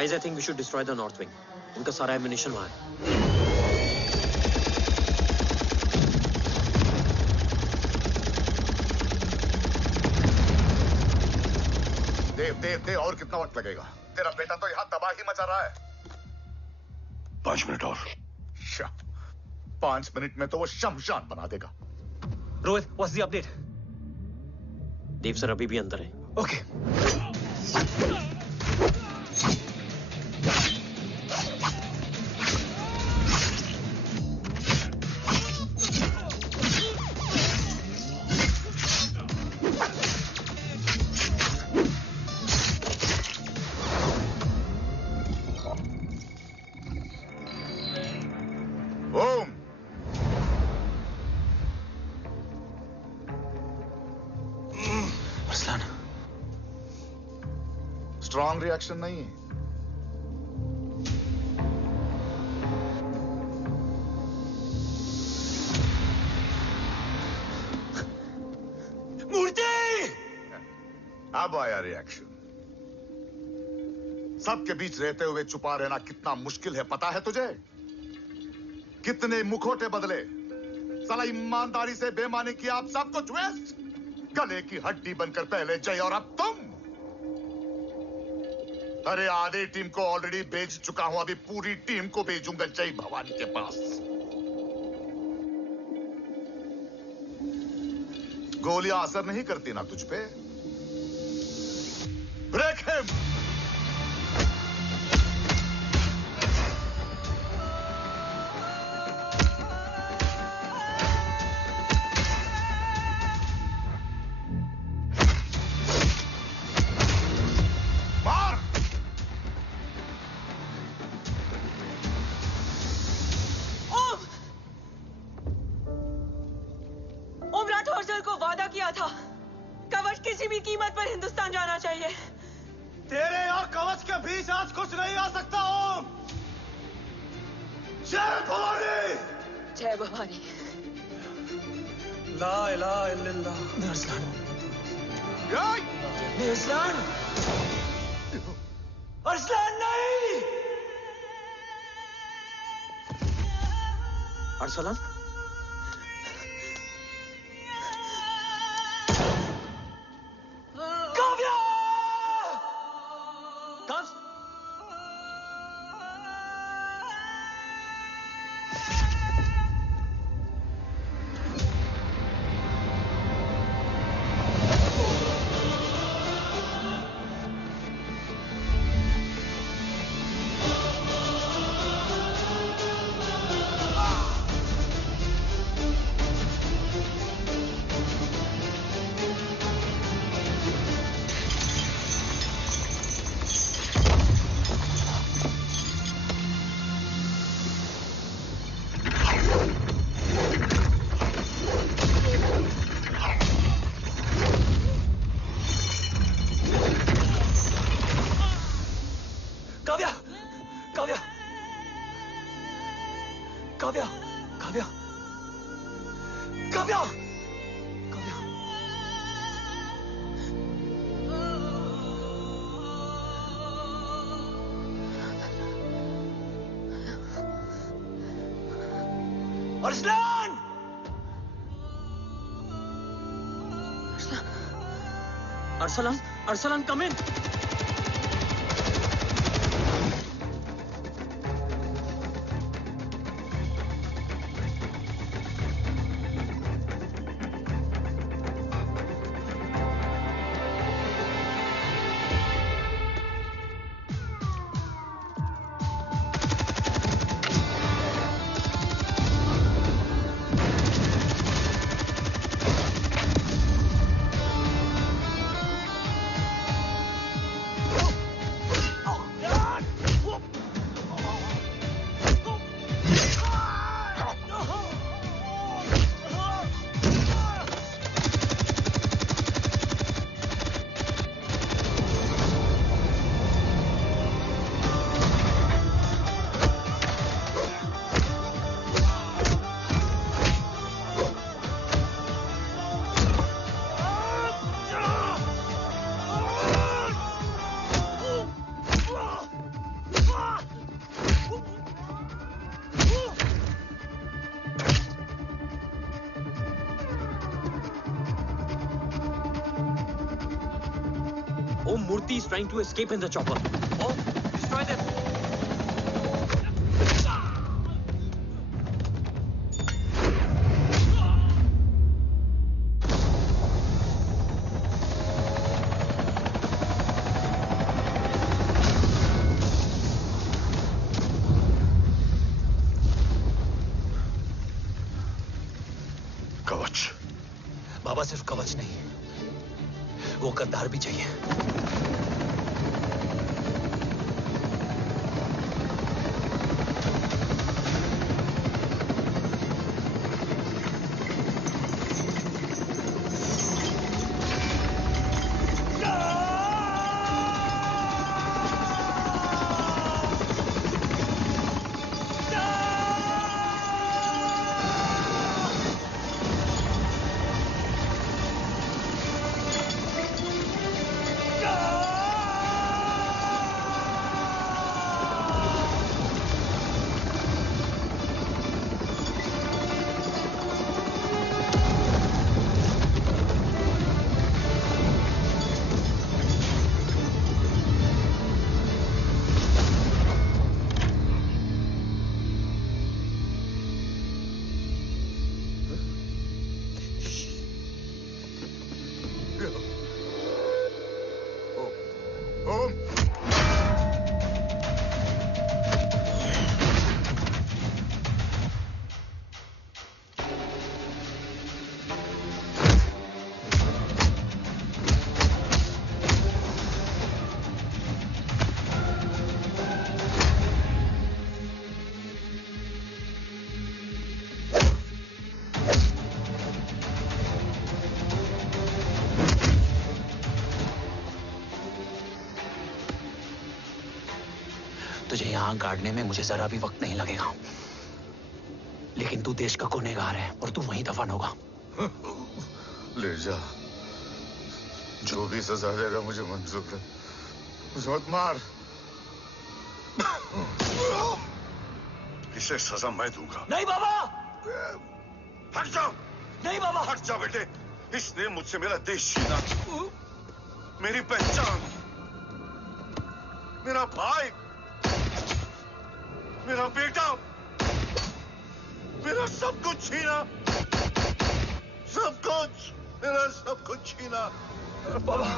Guys, I think we should destroy the north wing. उनका सारा ammunition वहाँ है। देव और कितना वक्त लगेगा? तेरा बेटा तो यहाँ तबाही मचा रहा है। 5 मिनट और। 5 मिनट में तो वो शमशान बना देगा। Rohit, what's the update? Dev sir अभी भी अंदर है। Okay. स्ट्रांग रिएक्शन नहीं है। मूर्ति! अब आया रिएक्शन। सबके बीच रहते हुए छुपा रहना कितना मुश्किल है पता है तुझे? कितने मुखौटे बदले, साला ईमानदारी से बेईमानी किया, आप सब कुछ वेस्ट। गले की हड्डी बनकर पहले जय और अब तुम। अरे आधे टीम को ऑलरेडी भेज चुका हूं, अभी पूरी टीम को भेजूंगा जय भवानी के पास। गोलियां असर नहीं करती ना तुझ पे? Break him. Arsalan? Kavya! Arsalan! Arsalan, Arsalan, come in. Murthy is trying to escape in the chopper. Oh, destroy them. कवच। बाबा सिर्फ कवच नहीं, वो गद्दार भी चाहिए। तुझे यहाँ गाड़ने में मुझे जरा भी वक्त नहीं लगेगा, लेकिन तू देश का गुनहगार है और तू वहीं दफन होगा। ले जा, जो भी सजा देगा मुझे मंजूर है, मुझे मत मार। इसे सजा मैं दूंगा। नहीं बाबा, हट जाओ। नहीं बाबा, हट जा बेटे। इसने मुझसे मेरा देश छीना, मेरी पहचान, मेरा भाई, मेरा बेटा, मेरा सब कुछ छीना, सब कुछ, मेरा सब कुछ छीना। बाबा,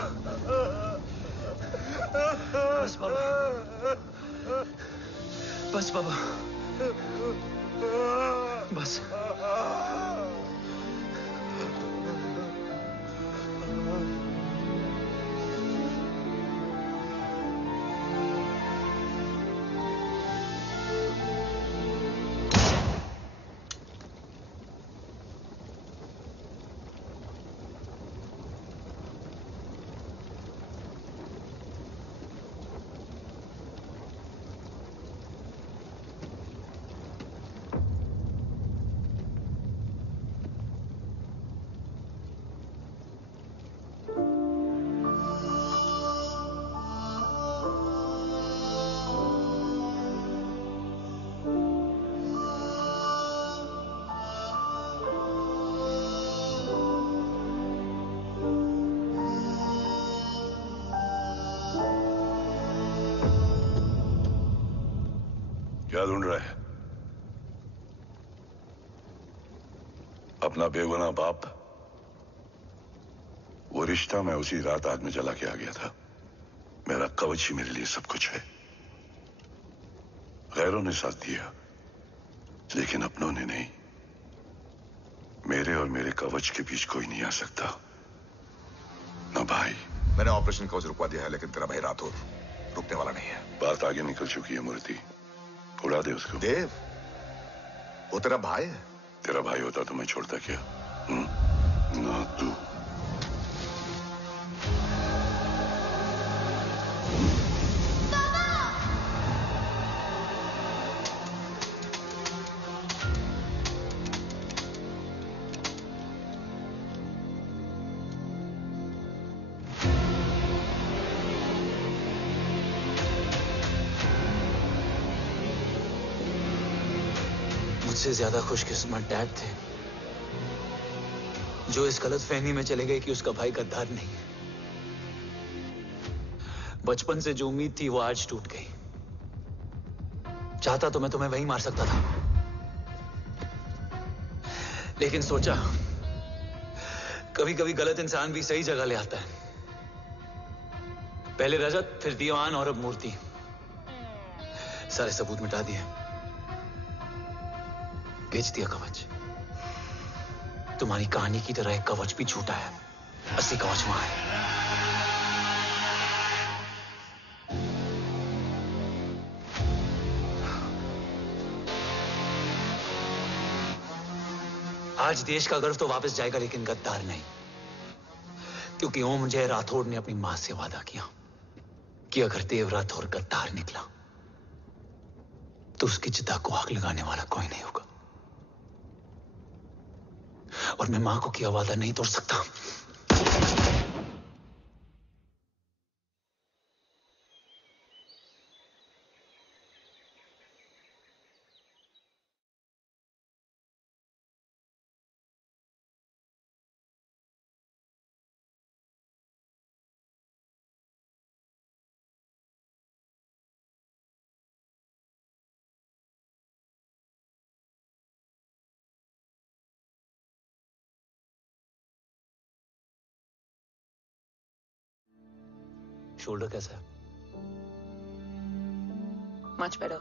बस बाबा, बस बाबा, बस। क्या ढूंढ रहा है? अपना बेगुनाह बाप। वो रिश्ता मैं उसी रात आग में जला के आ गया था। मेरा कवच ही मेरे लिए सब कुछ है। गैरों ने साथ दिया, लेकिन अपनों ने नहीं। मेरे और मेरे कवच के बीच कोई नहीं आ सकता, ना भाई। मैंने ऑपरेशन कवच रुकवा दिया है, लेकिन तेरा भाई राठौर रुकने वाला नहीं है। बात आगे निकल चुकी है मूर्ति, उड़ा दे उसको। देव, वो तेरा भाई है। तेरा भाई होता तो मैं छोड़ता क्या? ना तू। मुझसे ज्यादा खुशकिस्मत डैड थे, जो इस गलतफहमी में चले गए कि उसका भाई गद्दार नहीं है। बचपन से जो उम्मीद थी वो आज टूट गई। चाहता तो मैं तुम्हें वहीं मार सकता था, लेकिन सोचा कभी कभी गलत इंसान भी सही जगह ले आता है। पहले रजत, फिर दीवान और अब मूर्ति। सारे सबूत मिटा दिए, बेच दिया कवच। तुम्हारी कहानी की तरह एक कवच भी झूठा है, असली कवच वहां है। आज देश का गर्व तो वापस जाएगा, लेकिन गद्दार नहीं, क्योंकि ओम जय राठौड़ ने अपनी मां से वादा किया कि अगर देव राठौड़ गद्दार निकला तो उसकी चिता को आग लगाने वाला कोई नहीं होगा। और मैं मां को किया वादा नहीं तोड़ सकता। शोल्डर कैसा है? Much better.